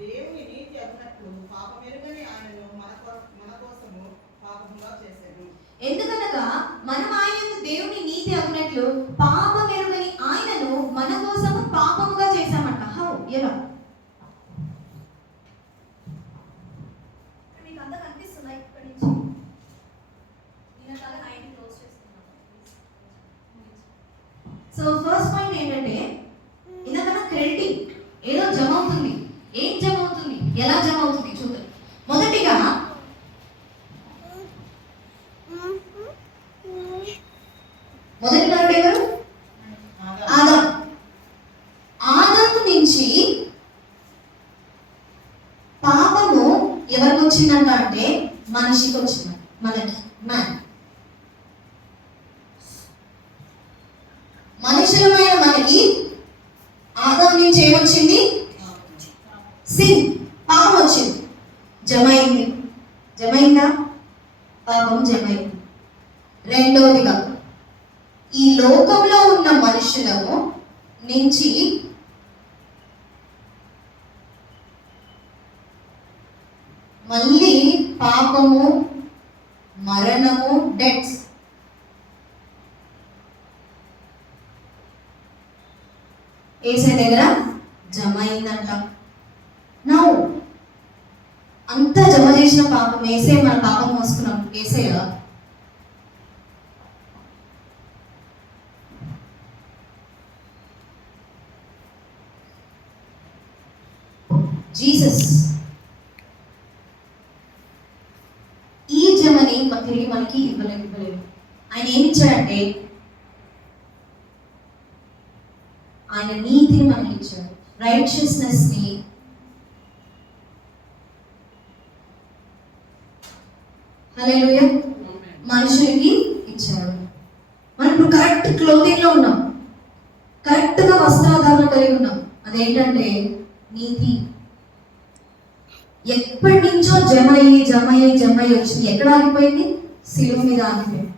దేవుని నీతి అన్నట్లు పాపమెరుగని ఆయనను మన కోసము పాపముగా చేశాడు. ఎందుకనగా మనం ఆయన యందు దేవుని నీతి అన్నట్లు పాపమెరుగని ఆయనను మన కోసము పాపముగా చేశామంట. హౌ? ఎలా? మీకు అంతా కనిపిస్తుందా? ఇక్కడి నుంచి నేను తల 90 క్లోజ్ చేస్తున్నాను. సో ఫస్ట్ పాయింట్ ఏంటంటే ఇందాక క్రెడిటింగ్ ఏదో జమ అవుతుంది. ఏం జమ అవుతుంది? ఎలా జమ అవుతుంది చూద్దాం. మొదటిగా మొదటి నరుడు ఎవరు? ఆదాము. ఆదాము నుంచి వచ్చిందంట అంటే మనిషికి వచ్చిందంట, మనకి మ్యాన్. మనుషులమైన మనకి ఆదాము నుంచి ఏమొచ్చింది? సిన్, పాపం వచ్చింది, జమైంది. జమైందా? పాపం జమైంది. రెండవదిగా ఈ లోకంలో ఉన్న మనుషులను నుంచి మళ్ళీ పాపము, మరణము, డెత్స్ యేసయ్య దగ్గర జమ అయిందంట. నో, అంతా జమ చేసిన పాపం యేసయ్య, మన పాపం మోసుకున్నాం యేసయ్య. జీసస్ ఈ జమని తిరిగి మనకి ఇవ్వలేదు. ఆయన ఏమి ఇచ్చాడంటే ఆయన నీతిని మనకి ఇచ్చాడు, రైచియస్నెస్ ని. హల్లెలూయా. మనుషులకి ఇచ్చాడు. మనం ఇప్పుడు కరెక్ట్ క్లోతింగ్ లో ఉన్నాం, కరెక్ట్ గా వస్త్రాధారణ కలిగి ఉన్నాం. అదేంటంటే నీతి. ఎప్పటి నుంచో జమయ్యి వచ్చింది. ఎక్కడ ఆగిపోయింది? శిలువ మీద ఆగిపోయింది.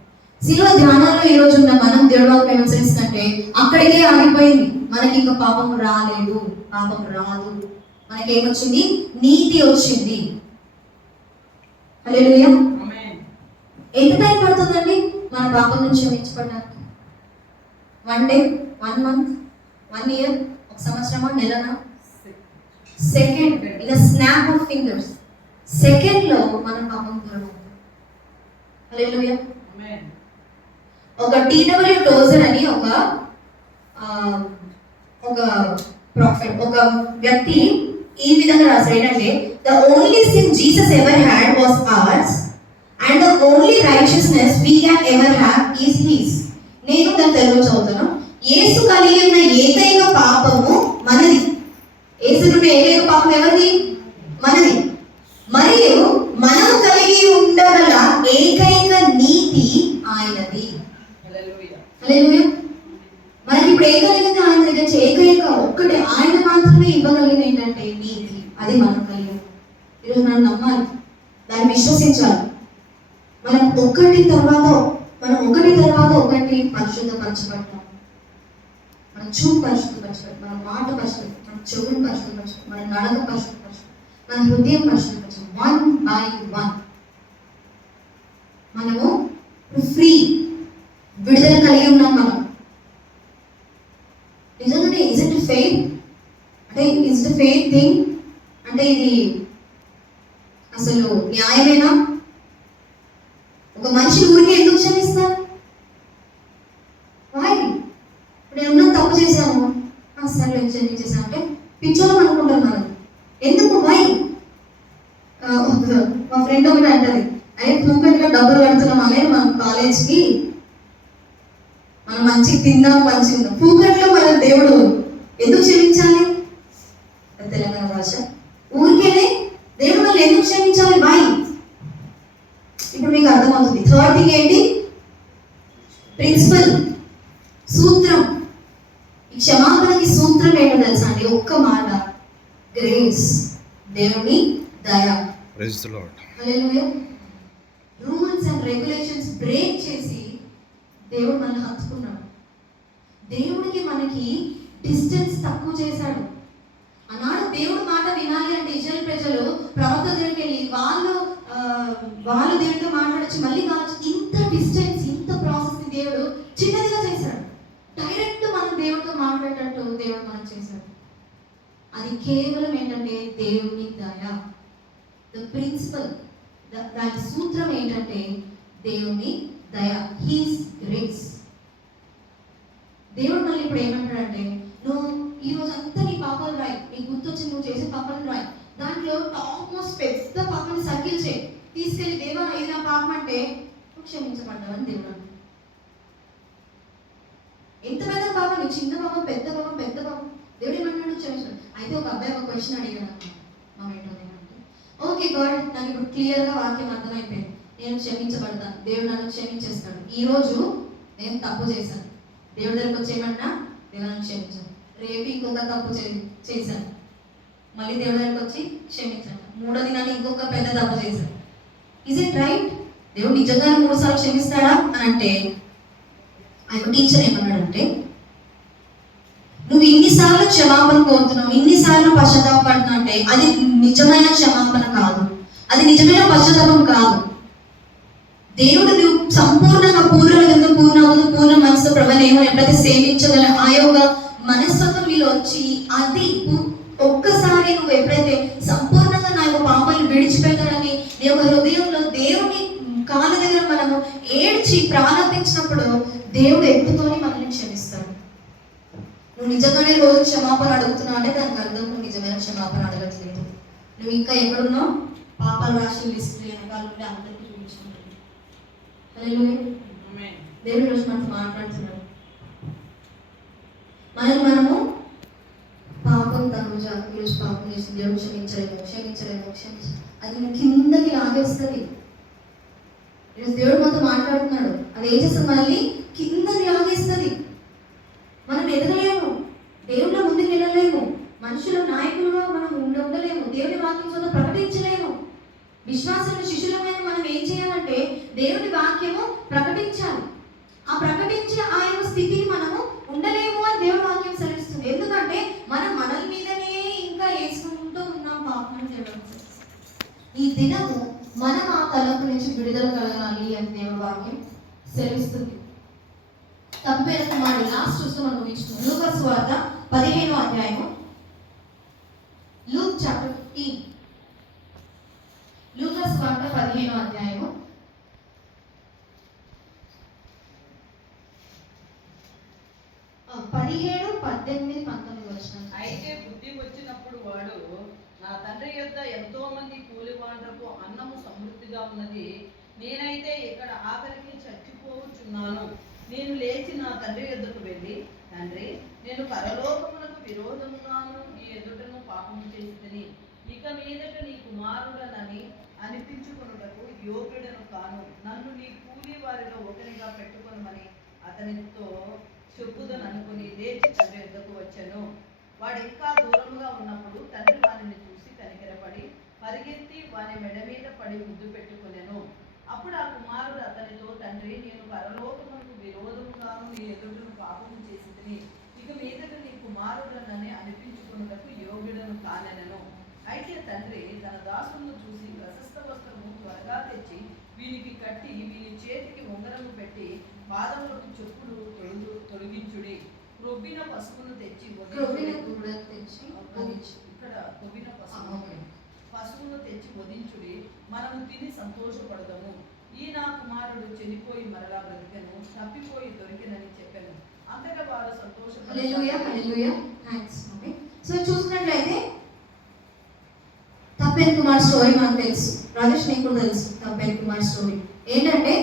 శిలువ ధ్యానాల్లో ఈ రోజు ఉన్న మనం దేవుడు వాక్యం ఏమనిపిస్తుందంటే అక్కడికే ఆగిపోయింది. మనకి ఇంకా పాపం రాలేదు, పాపం రాదు. మనకి ఏమొచ్చింది? నీతి వచ్చింది. హల్లెలూయా. ఎంత టైం పడుతుందండి మన పాపం నుంచి క్షమించబడడానికి? 1 డే, 1 మంత్, 1 ఇయర్, 1 సంవత్సరమా, నెలనా? Second, in the snap of fingers, second లో మన పాపం దూరం అవుతుంది. హల్లెలూయా. ఒక టీడబ్ల్యూ టోజర్ అని ఒక ప్రాఫిట్, ఒక వ్యక్తి ఈ విధంగా రాశాడు. ఏంటంటే the only sin Jesus ever had was ours and the only righteousness we can ever have is his. నేను దాని తెలుగు చదువుతాను. యేసు కలిగి ఉన్న ఏకైక పాపము మనది. యేసుకున్న ఏకైక పాపం ఎవరిది? మనది. మరియు మనం కలిగి ఉండగల ఏకైక నీతి ఆయనది. హల్లెలూయా. మనకి ఇప్పుడు ఏకైక ఆయన దగ్గర ఏకైక ఒక్కటే ఆయన మాత్రమే ఇవ్వగలిగిన ఏంటంటే నీతి. అది మనం కలిగి ఈరోజు మనం నమ్మాలి, దాన్ని విశ్వసించాలి. మనం ఒకటి తర్వాత ఒకటి పరిశుద్ధపరచబడతాం. మన చూపు పరిశుద్ధపరచబడతాం, మన మాట పరిశుద్ధం, మన చెవులు పరిశుద్ధపరచడం, మన నడక పరిశుద్ధపరచడం, మన హృదయం పరిశుద్ధపరచడం. 1 by 1 మనము ఫ్రీ, విడుదల కలిగి ఉన్నాం. మనం నిజంగానే ఇస్ ఇట్ ఫెయిత్ అంటే ఇస్ ఇట్ ఫెయిత్ థింగ్ అంటే ఇది అసలు న్యాయమేనా? ఒక మనిషి ఊరికి ఎందుకు క్షమిస్తారు? ఇప్పుడు నేను ఉన్న తప్పు చేశాను, సరే క్షమించేసా అంటే పిచ్చోళం అనుకుంటాం మనం. ఎందుకు? మా ఫ్రెండ్ ఒకటి అంటది, అదే పూకటిగా డబ్బులు కడుతున్నాం అనే మనం కాలేజ్కి మనం మంచిగా తిందాం, మంచిగా ఉందాం. పూకట్లో మన దేవుడు ఎందుకు క్షమించాలి? తెలంగాణ భాష ఊరికేనే దేవుడు వాళ్ళు ఎందుకు క్షమించాలి? ఇప్పుడు మీకు అర్థమవుతుంది. థర్డ్ థింగ్ ఏంటి? ప్రిన్సిపల్, సూత్రం. ఈ క్షమాపణకి సూత్రం ఏంటో తెలుసా అండి? ఒక్క మాట, గ్రేస్, దేవుని దయ. హల్లెలూయా. రూల్స్ అండ్ రెగ్యులేషన్స్ బ్రేక్ చేసి దేవుడు మనల్ని హత్తుకున్నాడు. దేవుడికి మనకి డిస్టెన్స్ తక్కువ చేశాడు. ఆనాడు దేవుడు మాట వినాలి అంటే ఇజ్రాయెల్ ప్రజలు ప్రవక్త దగ్గరికి వెళ్ళి వాళ్ళు దేవుడితో మాట్లాడచ్చు, మళ్ళీ కావచ్చు. ఇంత డిస్టెన్స్, ఇంత ప్రాసెస్ ని దేవుడు చిన్నదిగా చేశాడు. డైరెక్ట్ మనం దేవుడితో మాట్లాడేటట్టు దేవుడు మనం చేశాడు. అది కేవలం ఏంటంటే దేవుని దయ. ద ప్రిన్సిపల్, దాని సూత్రం ఏంటంటే దేవుని దయ, హీస్ గ్రేస్. దేవుడు మళ్ళీ ఇప్పుడు ఏమంటాడంటే, నువ్వు ఈ రోజు అంతా నీ పాపాలు రాయి, నీకు గుర్తొచ్చి నువ్వు చేసే పాపాలు రాయి. దాంట్లో టాప్ మోస్ట్ పెద్ద పాపాన్ని సర్కిల్ చేయి, తీసుకెళ్లి దేవా ఇది నా పాపం అంటే నువ్వు క్షమించబడ్డావని దేవుడు అంటాడు. ఎంత పెద్ద పాపం, నీ చిన్న పాపం, పెద్ద పాపం, దేవుడు ఏమన్నాడు? క్షమించాడు. అయితే ఒక అబ్బాయి ఒక క్వశ్చన్ అడిగాడు అన్నమాట మా మేటో. ఓకే, ఓకే గాడ్, నాకు ఇప్పుడు క్లియర్గా వాక్యం అర్థమైపోయింది, నేను క్షమించబడతాను, దేవుడు నన్ను క్షమించేస్తాడు. ఈరోజు నేను తప్పు చేశాను, దేవుడి దగ్గరికి వచ్చేయమన్నా దేవుడు నన్ను క్షమించాను. రేపు ఇంకొక తప్పు చేశాను, మళ్ళీ దేవుడి దగ్గరికి వచ్చి క్షమించాను. మూడో దినాన్ని ఇంకొక పెద్ద తప్పు చేశాను. Is it right? దేవుడు నిజంగానే 3 సార్లు క్షమిస్తాడా అని అంటే, ఆయన టీచర్ ఏమన్నాడంటే, నువ్వు ఇన్నిసార్లు క్షమాపణ కోరుతున్నావు, ఇన్నిసార్లు పశ్చాత్తాపడుతున్నావు అంటే అది నిజమైన క్షమాపణ కాదు, అది నిజమైన పశ్చాత్తాపం కాదు. దేవుడు నువ్వు సంపూర్ణంగా పూర్ణ మనసు ప్రభనేమో ఎప్పుడైతే సేవించగల ఆ యొక్క మనస్తత్వం నీలో వచ్చి, అది ఒక్కసారి నువ్వు ఎప్పుడైతే సంపూర్ణంగా నా యొక్క పాపాలను విడిచిపెట్టాలని నీ యొక్క హృదయంలో దేవుని కాళ్ళ దగ్గర మనము ఏడ్చి ప్రారంభించినప్పుడు దేవుడు ఎక్కుతోనే మనల్ని క్షమిస్తాడు. నువ్వు నిజంగానే రోజు క్షమాపణ అడుగుతున్నావు అంటే దానికి అర్థం నువ్వు నిజమైన క్షమాపణ అడగట్లేదు. నువ్వు ఇంకా ఎక్కడున్నావు? పాపాల రాశి లిస్ట్ వెనకాల ఉంటే అందరికీ చూపించుకుంటుంది. దేవుడు రోజు మనతో మాట్లాడుతున్నాడు. మనము పాపం తనుజ ఈరోజు పాపం చేసి దేవుడు క్షమించలేము అది నేను కిందకి లాగేస్తుంది. ఈరోజు దేవుడు మనతో మాట్లాడుతున్నాడు, అది ఏం చేస్తుంది? మనల్ని కిందకి లాగేస్తుంది. మనం ఎదగలేము, దేవుళ్ళ ముందుకు వెళ్ళలేము, మనుషుల నాయకులుగా మనం ఉండలేము, దేవుని వాక్యం ప్రకటించలేము. విశ్వాసంలో శిష్యులమైన మనం ఏం చేయాలంటే దేవుని వాక్యము ప్రకటించాలి. ఆ ప్రకటించే ఆ యొక్క స్థితిని మనము ఉండలేము అని దేవుని వాక్యం సెలవిస్తుంది. ఎందుకంటే మనం మనల మీదనే ఇంకా వేసుకుంటూ ఉన్నాం పాపం చేయడం. ఈ దినము మనం ఆ తలంపు నుంచి విడుదల కలగాలి అని దేవుని వాక్యం సెలవిస్తుంది. తప్పైన కుమారుడు లాస్ట్ చూస్తూ మనం ముగించుకున్నాం. లూకా సువార్త 15వ అధ్యాయము, లూక్ చాప్టర్ 15. లూకా సువార్త 15వ అధ్యాయము 17, 18, 19 వచనాలు. అయితే బుద్ధి వచ్చినప్పుడు వాడు, నా తండ్రి యొద్ద ఎంతో మంది కూలివాళ్లకు అన్నము సమృద్ధిగా ఉన్నది, నేనైతే ఇక్కడ ఆఖరికి చచ్చిపోవచ్చున్నాను. నేను లేచి నా తండ్రి యొద్దకు వెళ్ళి, తండ్రి, నేను పరలోకమునకు విరోధముగాను నీ ఎదుటను పాపము చేసితిని, ఇక మీదట నీ కుమారుడనని అనిపించుకొనుటకు యోగ్యుడను కాను, నన్ను నీ కూలి వారిలో ఒకరిగా పెట్టుకొనమని అతనితో చెప్పుదని అనుకుని లేచి తండ్రి యొద్దకు వచ్చాను. వాడు ఇంకా దూరముగా ఉన్నప్పుడు తండ్రి వానిని చూసి కనికరపడి పరిగెత్తి వాని మెడ మీద పడి ముద్దు పెట్టుకునేను. అప్పుడు ఆ కుమారుడు అతనితో, తండ్రి, నేను పరలోకమునకు విరోధముగాను నీ ఎదుటను పాపము చేసితిని, ఇక మీదట నీ కుమారుడనని అనిపించుకున్నటకు యోగ్యుడను కానెనను. అయితే తండ్రి తన దాసులను చూసి, ప్రశస్త వస్త్రము త్వరగా తెచ్చి వీనికి కట్టి వీని చేతికి ఉంగరము పెట్టి పాదములకు చెప్పులు తొలగించుడి, క్రొవ్విన పసుపును తెచ్చి పశువును తెచ్చి వధించుడి, మనము తిని సంతోషపడదాము. ఈ నా కుమారుడు చనిపోయి మరలా బ్రతికెను, తప్పిపోయి దొరికెనని చెప్పాను. అంతగా వారు సంతోషపడ్డారు. సో చూసినట్లయితే తప్పేన్ కుమార్ స్టోరీ మనకు తెలుసు, రాజేష్ నీకు కూడా తెలుసు. తప్పేన్ కుమార్ స్టోరీ ఏంటంటే,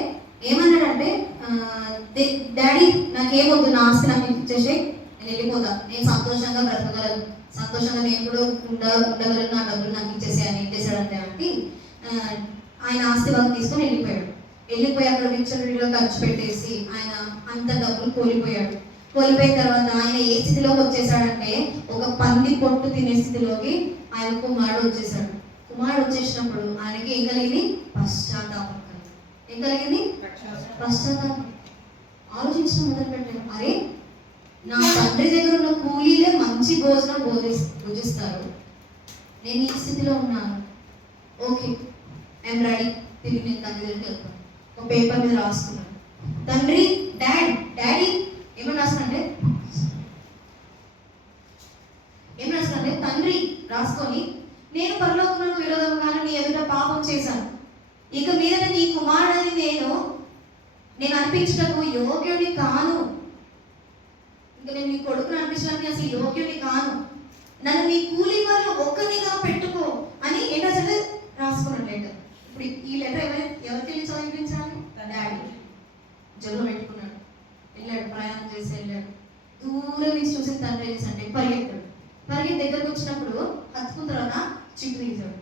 ఏమన్నాడంటే, డాడీ నాకేమొద్దు, నా ఆస్తి నాకు ఇచ్చేసే, నేను వెళ్ళిపోతా, నేను సంతోషంగా బ్రతకగలను, సంతోషంగా నేను కూడా ఉండగలను, నా డబ్బులు నాకు ఇచ్చేసే అని ఇచ్చేసాడంటే అంటే ఆయన ఆస్తి వాళ్ళు తీసుకొని వెళ్ళిపోయి అక్కడ విచ్చలవిడిగా ఖర్చు పెట్టేసి ఆయన అంత డబ్బులు కోల్పోయిన తర్వాత ఆయన ఏ స్థితిలోకి వచ్చేసాడంటే, ఒక పంది పొట్టు తినే స్థితిలోకి ఆయన కుమారుడు వచ్చేసినప్పుడు ఆయనకి ఏం కలిగింది? పశ్చాత్తాపం. ఏం కలిగింది? పశ్చాత్తాపం. ఆలోచించడం మొదలు పెట్టారు, అరే నా తండ్రి దగ్గర ఉన్న కూలీలే మంచి భోజనం భుజిస్తారు, నేను ఈ స్థితిలో ఉన్నాను, ఓకే ఐఎమ్ రెడీ, తిరిగి నేను తండ్రి దగ్గరికి వెళ్తాను. ఒక పేపర్ మీద రాసుకున్నాను, తండ్రి డాడీ ఏమని రాస్తానంటే తండ్రి రాసుకొని, నేను పరలోకమునకు విరోధముగాను నీ ఎదుట పాపం చేశాను, ఇక మీదట నీ కుమారుడని నేను అనిపించటకు యోగ్యుని కాను, ఇంకా నేను నీ కొడుకుని అనిపించడానికి అసలు యోగ్యుని కాను, నన్ను నీ కూలి వాళ్ళు ఒక్కనిగా పెట్టుకో అని ఏంటో అసలు రాసుకున్నాను లెటర్. ఇప్పుడు ఈ లెటర్ ఎవరికి వెళ్ళి చదివించాలి? డాడీ జల్లు పెట్టుకున్నాడు, వెళ్ళాడు, ప్రయాణం చేసి వెళ్ళాడు. దూరం నుంచి చూసి తండ్రి అంటే పరిగెత్తాడు. దగ్గరకు వచ్చినప్పుడు హత్తుకున్న తర్వాత చిక్కు తీశాడు.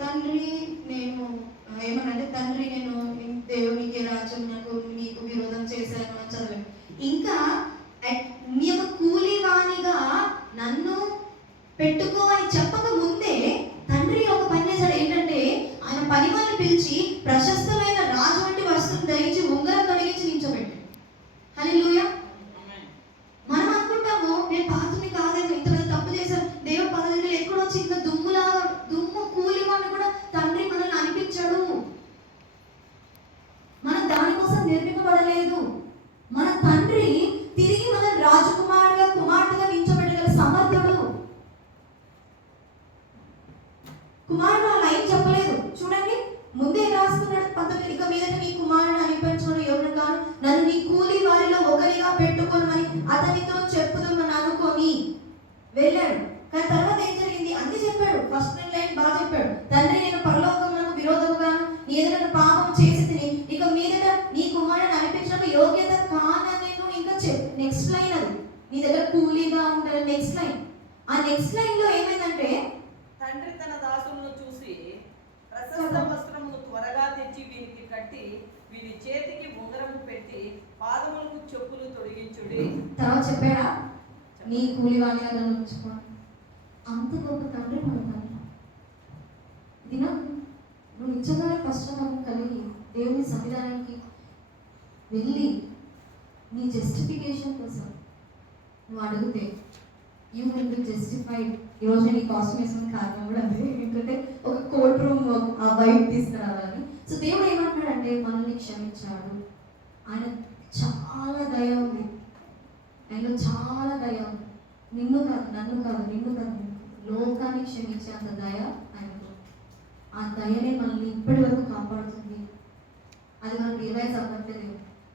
తండ్రి నేను ఏమనంటే తండ్రి నేను దేవునికి రాజ్యం నీకు విరోధం చేశాను అని చదివాను. ఇంకా నీ యొక్క కూలివానిగా నన్ను పెట్టుకో అని చెప్పక ముందే తండ్రి ఒక పని చేశాడు. ఏంటంటే ఆయన పని వాళ్ళని పిలిచి ప్రశస్తమైన రాజు వంటి వస్త్రం ధరించి ఉంగరం కలిగించి నించోబెట్టాడు. హల్లెలూయా. మనం అనుకుంటాము నేను పాత్రని కాదేమో, ఇంత పెద్ద తప్పు చేశాను, దేవుడు పదవిలో ఎక్కడో చిన్న దుమ్ము కూలి వాళ్ళు కూడా తండ్రి మనల్ని అనిపించాడు. మనం దానికోసం నిర్మింపబడలేదు. మన తండ్రి తిరిగి మన రాజకుమారుడుగా కుమార్తెగా నించోబెట్టగల సమర్థుడు. కుమారుడు అలా ఏం చెప్పలేదు. చూడండి ముందే రాసుకున్నాడు 19, ఇక మీద నీ కుమారుడు అనిపించుకుని ఎవరు కాను, నన్ను నీ కూలి వారిలో ఒకరిగా పెట్టుకోమని అతనితో చెప్పుదామని అనుకొని వెళ్ళాడు. కానీ తర్వాత ఏం జరిగింది అన్ని చెప్పాడు. ఫస్ట్ లైన్ బాగా చెప్పాడు. తండ్రి నేను పరలోకమునకు విరోధముగాను నీ ఎదుట పాపం చేసి తిని ఇక మీదట నీ కుమారుని అనిపించడం యోగ్యత కానని ఇంకా నెక్స్ట్ లైన్ అది నీ దగ్గర కూలీగా ఉంటాడు. నెక్స్ట్ లైన్, ఆ నెక్స్ట్ లైన్ లో ఏమైందంటే తండ్రి తన దాసులను చూసి ప్రశస్త వస్త్రమును త్వరగా తెచ్చి వీరికి కట్టి వీరి చేతికి ఉంగరము పెట్టి పాదములకు చెప్పులు తొడిగించుడి. తర్వాత చెప్పాడా నీ కూలి వాడిగా నన్ను ఉంచుకో. అంత గొప్ప తండ్రి మన తండ్రి. దినం నువ్వు నిజంగా పశ్చాత్తాపం కలిగి దేవుని సన్నిధానానికి వెళ్ళి నీ జస్టిఫికేషన్ కోసం నువ్వు అడిగితే యూ విల్ బి జస్టిఫైడ్. ఈరోజు నీ కాస్ట్యూమ్ వేసుకునే కారణం కూడా అదే. ఎందుకంటే ఒక కోర్ట్ రూమ్ ఆ వైపు తీసుకురావాలని. సో దేవుడు ఏమంటున్నాడంటే మనల్ని క్షమించాడు. ఆయన చాలా దయ ఉంది, ఆయనలో చాలా దయ ఉంది. నిన్ను కాదు, నన్ను కాదు, నిన్ను కాదు, లోకాన్ని క్షమించే అంత దయ ఆయనలో. ఆ దయనే మనల్ని ఇప్పటి వరకు కాపాడుతుంది. అది మనం రియలైజ్ అవ్వట్లేదు.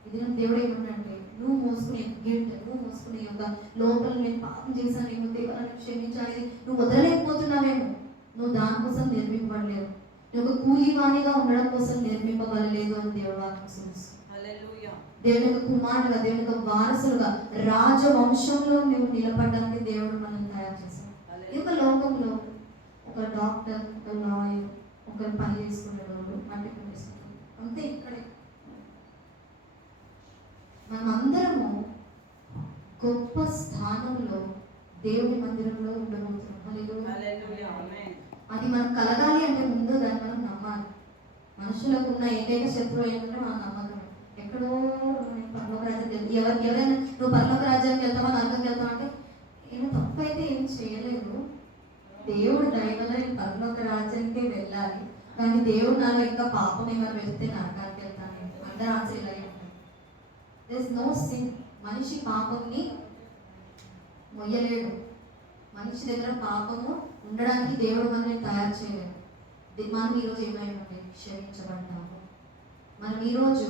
ఇది దేవుడు ఏమంటాడంటే నువ్వు మోసుకునే గిల్ట్, నువ్వు మోసుకునే యొక్క లోపల నేను పాపం చేశాను, నేను దేవుని క్షమించాలి నువ్వు వదలలేకపోతున్నావేమో. నువ్వు దానికోసం నిర్మింపబడలేదు. నువ్వు ఒక కూలివాణిగా ఉండడం కోసం నిర్మింపబడలేదు అని దేవుడు వాక్యం. దేవుని యొక్క కుమారుడుగా, దేవుని యొక్క వారసులుగా, రాజవంశంలో నువ్వు నిలబడడానికి దేవుడు మనం తయారు చేశాడు. ఈ యొక్క లోకంలో ఒక డాక్టర్, ఒక లాయర్, ఒకరు పని చేసుకునేవాళ్ళు, మట్టి పని చేసుకునేవాళ్ళు, అంతే. ఇక్కడే మనం అందరము గొప్ప స్థానంలో దేవుని మందిరంలో ఉండబోతున్నాం. హల్లెలూయా. అది మనం కలగాలి అంటే ముందు దాన్ని మనం నమ్మాలి. మనుషులకు ఉన్న ఏకైక శత్రువు ఏంటంటే మనం నమ్మకం. ఎక్కడో పరలోక రాజ్యానికి ఎవరైనా నువ్వు పరలోక రాజ్యానికి వెళ్తావా నరకంకి వెళ్తావా అంటే నేను తప్పు అయితే ఏం చేయలేదు, దేవుడు దయవల్ల నేను పరలోక రాజ్యానికే వెళ్ళాలి, కానీ దేవుడు నాలో ఇంకా పాపం ఏమైనా వెళ్తే నరకానికి వెళ్తాను. అందరూ ఆన్సర్ ఇలాగే ఉంటుంది. There is no sin. మనిషి పాపంని మొయ్యలేడు. మనిషి దగ్గర పాపము ఉండడానికి దేవుడు మనల్ని తయారు చేయలేదు. మనం ఈరోజు ఏమైనా క్షమించబడ్డాము. మనం ఈరోజు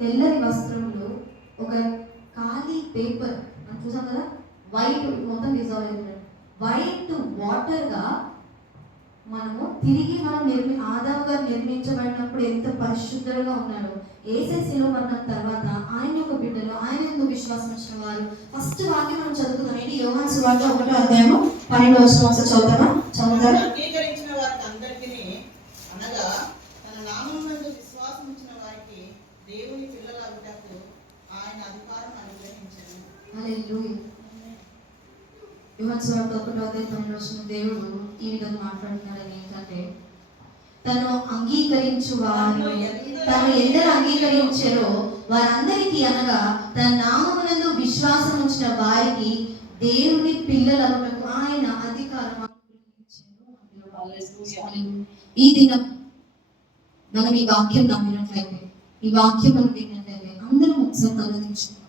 తెల్లని వస్త్రములు, ఒక ఖాళీ పేపర్ మనం చూసాం కదా, వైట్ మొత్తం డిజాల్వ్ అయిపోయింది, వైట్ వాటర్గా మనము తిరిగి మనం ఆదాము గారు నిర్మించబడినప్పుడు ఎంత పరిశుద్ధంగా ఉన్నాడో, ఏసెస్లో పడిన తర్వాత ఆయన యొక్క బిడ్డలు, ఆయన ఎందుకు విశ్వాసం వచ్చిన వారు. ఫస్ట్ వాక్యం మనం చదువుతున్నాం. ఏంటి? యోహాను సువార్త 1వ అధ్యాయము 12వ వచనం చదువుతారా? చదువుతారా? అంగీకరించిన వారికి అందరికీ, అనగా తన నామమునందు విశ్వాసం ఉంచిన వారికి దేవుని పిల్లలగుటకు ఆయన అధికారం అనుగ్రహించారు. హల్లెలూయా. యోహాను సువార్త 1వ అధ్యాయం 12వ వచనం దేవుడు ఈ విధంగా మాట్లాడుతున్నాడని ఏంటంటే, తను అంగీకరించు వారు, తను ఎందరు అంగీకరించారో వారందరికీ, అనగా తన నామమునందు విశ్వాసం ఉంచిన వారికి దేవుని పిల్లలగుటకు ఆయన అధికారం అనుగ్రహించారు. ఈ దినం మనం ఈ వాక్యం నమ్మినట్లయితే, ఈ వాక్యం మనం విన్నట్లయితే అందరం ఒకసారి కలుగుతున్నాం,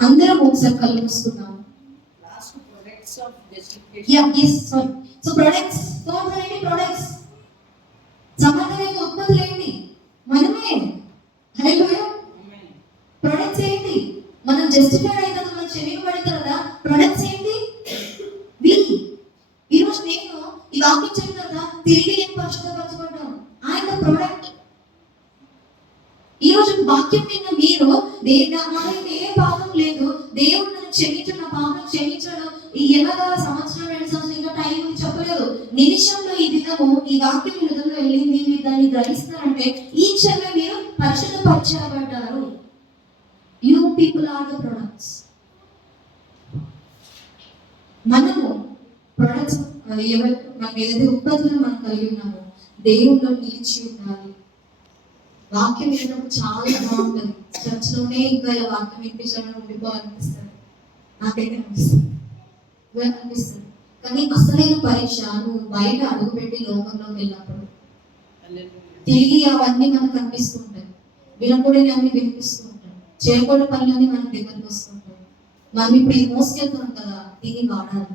అందరం ఒకసారి కలుగుతున్నాం. ప్రొడక్ట్స్ సమర్థమైన ఉత్పత్తులు ఏంటి? మనమే. హల్లెలూయా. ప్రొడక్ట్స్ ఏంటి? మనం జస్టిఫైడ్ అయిన తర్వాత, మనం క్షమింపబడిన తర్వాత ప్రొడక్ట్స్ ఏంటి? ఈరోజు నేను ఈ వాక్యం చెప్పిన తర్వాత తిరిగి నేను పరిశుద్ధపరచబడ్డాను. ఆయన ప్రొడక్ట్. ఈరోజు వాక్యం విన్న మీరు నాకైతే ఏ పాపం లేదు, దేవుడు నన్ను క్షమించడం, నా పాపం క్షమించడం, ఎలాగా సంవత్సరం 2 సంవత్సరాలు ఇంకా టైం చెప్పలేదు. నిమిషంలో ఈ దినము ఈ వాక్యం హృదయంలో వెళ్ళింది, మీరు దాన్ని గ్రహిస్తారంటే ఈ క్షణమే మీరు పరిశుద్ధపరచబడ్డారు. You people are the products. మనము ప్రొడక్ట్స్ మనం ఏదైతే ఉత్పత్తులు మనం కలిగి ఉన్నామో దేవుల్లో నిలిచి ఉండాలి. వాక్యం వినడం చాలా బాగుంటుంది. చర్చలోనే ఇంకా ఇలా వాక్యం వినిపించడం ఉండిపోవాలనిపిస్తుంది. నాకైతే అనిపిస్తుంది. కానీ అసలైన పరీక్ష నువ్వు బయట అడుగుపెట్టి లోకంలోకి వెళ్ళినప్పుడు తిరిగి అవన్నీ మనకు కనిపిస్తూ ఉంటాయి. వినకూడని అన్ని వినిపిస్తూ ఉంటాయి. చేయకూడని పనులన్నీ మన దగ్గరకు వస్తుంటాయి. మనం ఇప్పుడు ఇది మోసుకెళ్తున్నాం కదా, దీన్ని వాడాలి.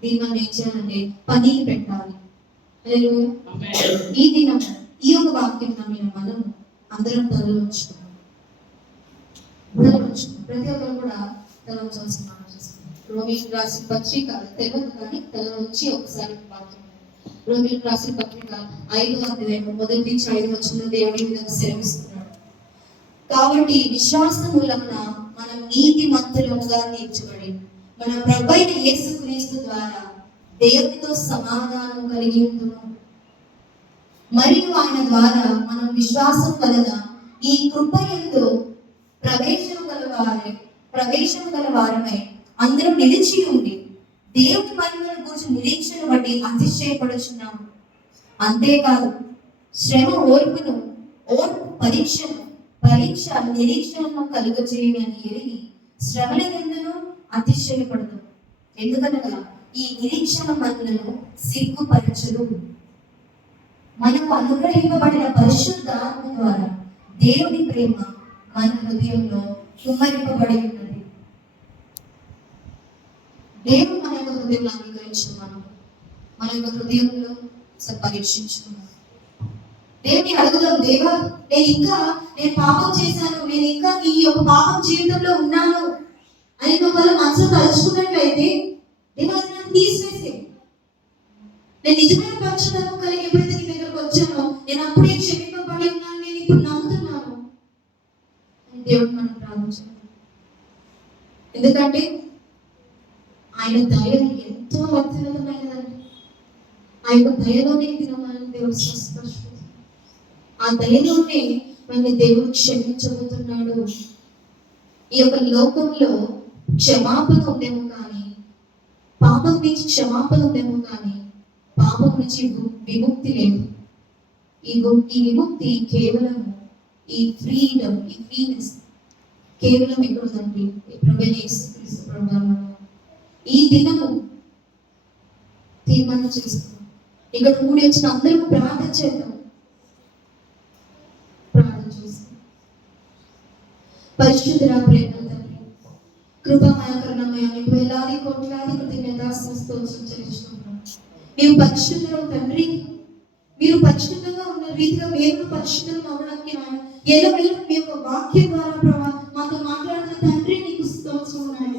దీన్ని మనం ఏం చేయాలంటే పనికి పెట్టాలి. ఈ దినం ఈ యొక్క వాక్యం నమ్మిన మనం అందరం తలలో ఉంచుకున్నాం. ప్రతి ఒక్కరు కూడా తల ఉంచాల్సిన మనం చూస్తున్నాం. రోమిలకు రాసిన పత్రిక తెలియదు కానీ తల నుంచి ఒకసారి వాక్యం. రోమిలకు రాసిన పత్రిక 5వ అధ్యాయం 1 నుంచి 5 వచనంలో దేవుడి విధంగా సెలవిస్తున్నాడు. కాబట్టి విశ్వాసం మూలమున మనం నీతిమంతులుగా తీర్చబడి మన ప్రభువైన యేసుక్రీస్తు ద్వారా దేవునితో సమాధానం కలిగి ఉంటున్నాం. మరియు ఆయన ద్వారా మనం విశ్వాసం వలన ఈ కృపయందు ప్రవేశం గల వారమై అందరం నిలిచి ఉండి దేవుని మహిమను గురించి నిరీక్షణ బట్టి అతిశయపడుచున్నాము. అంతేకాదు శ్రమ ఓర్పు పరీక్ష నిరీక్షణను కలుగజేయని ఎరిగి శ్రమల ఎందును అతిశయపడదు. ఎందుకనగా ఈ నిరీక్షణ మనలను సిగ్గుపరచదు. మనకు అనుగ్రహింపబడిన పరిశుద్ధాత్మ ద్వారా దేవుని ప్రేమ మన హృదయంలో కుమ్మరింపబడి ఉన్నది. దేవుడు మన యొక్క హృదయంలో అంగీకరించిన మన యొక్క హృదయంలో పరీక్షించుకున్నాం. దేవుని అడుగుదాం, దేవా నేను పాపం చేశాను, నేను ఇంకా నీ యొక్క పాపం జీవితంలో ఉన్నాను అని ఒకవేళ మనసులో తలుచుకున్నట్లయితే దేవా నన్ను తీసివేసే. నేను నిజమైన పక్షపాతం కలిగి ఎప్పుడైతే నీ దగ్గరకు వచ్చానో నేను అప్పుడే క్షమింపబడి ఉన్నాను, నేను ఇప్పుడు నమ్ముతున్నాను అని దేవుడు మనం ప్రార్థించాలి. ఎందుకంటే ఆయన దయ ఎంతో అత్యున్నతమైనదండి. ఆ యొక్క దయలోనే మనల్ని దేవుడు స్వస్థపరుచుకుంటున్నాడు. ఆ దయలోనే మనల్ని దేవుడు క్షమించబోతున్నాడు. ఈ యొక్క లోకంలో క్షమాపణ ఉందేమో కానీ, పాపం నుంచి క్షమాపణ ఉందేమో కానీ పాపం నుంచి విముక్తి లేదు. ఈ విముక్తి కేవలం ఈ ఫ్రీడమ్, ఈ ఫ్రీనెస్ కేవలం ఎక్కడుందండి? ప్రభువైన యేసుక్రీస్తు ప్రభువులో. ఈ దినము తీర్మానం చేసుకున్నాం. ఇక్కడ కూడి వచ్చిన అందరూ ప్రార్థన చేద్దాం. ప్రార్థన చేస్తాం. పరిశుద్ధుడా, ప్రేమ తండ్రి, కృపామయ కరుణమయ మీకు వేలాది కోట్లాది కృతజ్ఞతాస్తుతులు చెల్లించుకుంటున్నాం. మీరు పరిశుద్ధులు తండ్రి, మీరు పరిశుద్ధంగా ఉన్న రీతిగా మేము పరిశుద్ధంగా అవ్వడానికి ఎల్లవేళ మీ యొక్క వాక్యం ద్వారా ప్రభావ మాతో మాట్లాడుతున్న తండ్రి నీకు స్తోత్రం నాయన.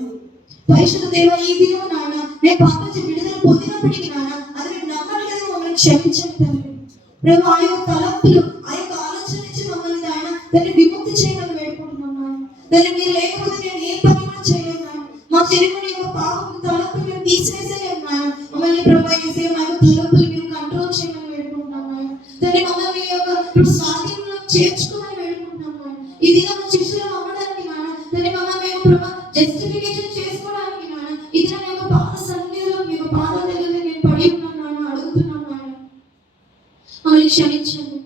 పరిశుద్ధ దేవ, ఈ దినం నాయన నేను పాపం నుంచి విడుదల పొందినప్పటికీ నాయన అది మేము నమ్మట్లేదు, మమ్మల్ని క్షమించండి తండ్రి. ప్రభు ఆ యొక్క తలంపులు, ఆ యొక్క ఆలోచన నుంచి మమ్మల్ని నాయన దాన్ని విముక్తి చేయమని వేడుకుంటున్నాం నాయన. దాన్ని మీరు లేకపోతే నేను ఏ పని కూడా చేయలేము నాయన. మా శరీరం యొక్క పాపం తలంపులు మేము తీసివేసేలేము నాయన. మమ్మల్ని ప్రభు చేసే మా యొక్క తలంపులు మీరు కంట్రోల్ చేయమని వేడుకుంటున్నాం నాయన. దాన్ని మమ్మల్ని మీ యొక్క స్వాధీనంలో చేర్చుకోమని వేడుకుంటున్నాం నాయన. ఈ దినం శిష్యులు అవ్వడానికి నాయన దాన్ని మమ్మల్ని మేము ప్రభు జస్టిఫికేషన్ చేసుకోవడానికి నాయన ఈ దినం యొక్క పాద సన్నిధిలో మీ యొక్క పాదాల దగ్గర నేను పడి ఉన్నాను నాయన, అడుగుతున్నాను నాయన. మమ్మల్ని క్షమించండి.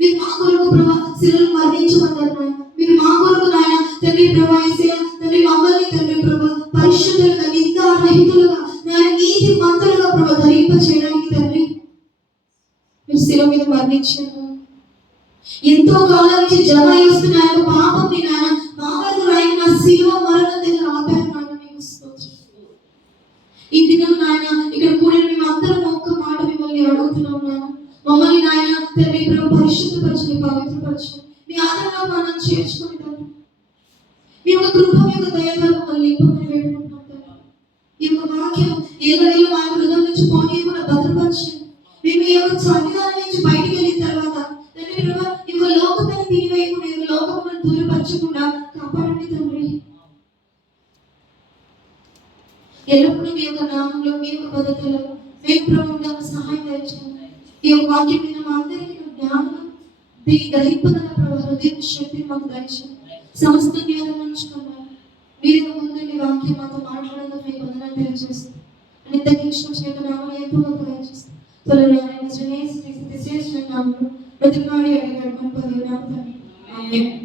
మీరు మా కొరకు ప్రభా శిలువలో మరణించమన్నారు నాయన. మీరు మా కొరకు నాయన తండ్రి ప్రభా యేసయ్య తండ్రి మమ్మల్ని తండ్రి ప్రభా పరిశుద్ధులుగా నిందారహితులుగా నాయన నీతిమంతులుగా ప్రభా ధరింప చేయడానికి తండ్రి మీరు శిలువ మీద మరణించారు. ఎంతో కాలం నుంచి జమ చేస్తున్న ఆ యొక్క పాపం నాయన మా వరకు రాయన నా శిలువ మరణం దగ్గర ఆపారు నాయన. మీకు స్తోత్రం. ఈ దినం నాయన ఇక్కడ కూడా మేము అందరం ఒక్క మాట మిమ్మల్ని అడుగుతున్నాం నాయన. మమ్మల్ని నాయన తండ్రి ప్రభు పరిశుద్ధపరచండి, పవిత్రపరచండి, మీ ఆదరణలో మనం చేర్చుకుని తండ్రి మీ యొక్క కృప, మీ యొక్క దయతో మమ్మల్ని నింపమని వేడుకుంటున్నాం తండ్రి. ఈ యొక్క వాక్యం ఏళ్ళలో మా హృదయం నుంచి పోనీ కూడా భద్రపరచండి. మేము ఈ యొక్క సన్నిధానం నుంచి బయటికి వెళ్ళిన తర్వాత తండ్రి ప్రభు ఈ యొక్క లోకమైన తినివేయకుండా, ఈ యొక్క లోకములను దూరపరచకుండా కాపాడండి తండ్రి. ఎల్లప్పుడూ మీ యొక్క నామంలో, మీ యొక్క పద్ధతులలో మేము ప్రభుత్వం సహాయం దయచేయండి. ఈ యొక్క వాక్యం మీద మా అందరికీ జ్ఞానం గ్రహింపుదల ప్రభావ హృదయ శక్తిని మాకు దయచేయండి. సమస్త జ్ఞానం ఉంచుకున్నాను. మీరు ముందు వాక్యం మాతో మాట్లాడేందుకు మీకు వందనాలు తెలియజేస్తాను. అని తగ్గించిన చేత నామని ఎక్కువగా దయచేస్తాను. త్వరలో ఆయన శ్రేష్ఠ నామములో ప్రతిమాడి అడిగాడు. ఆమేన్.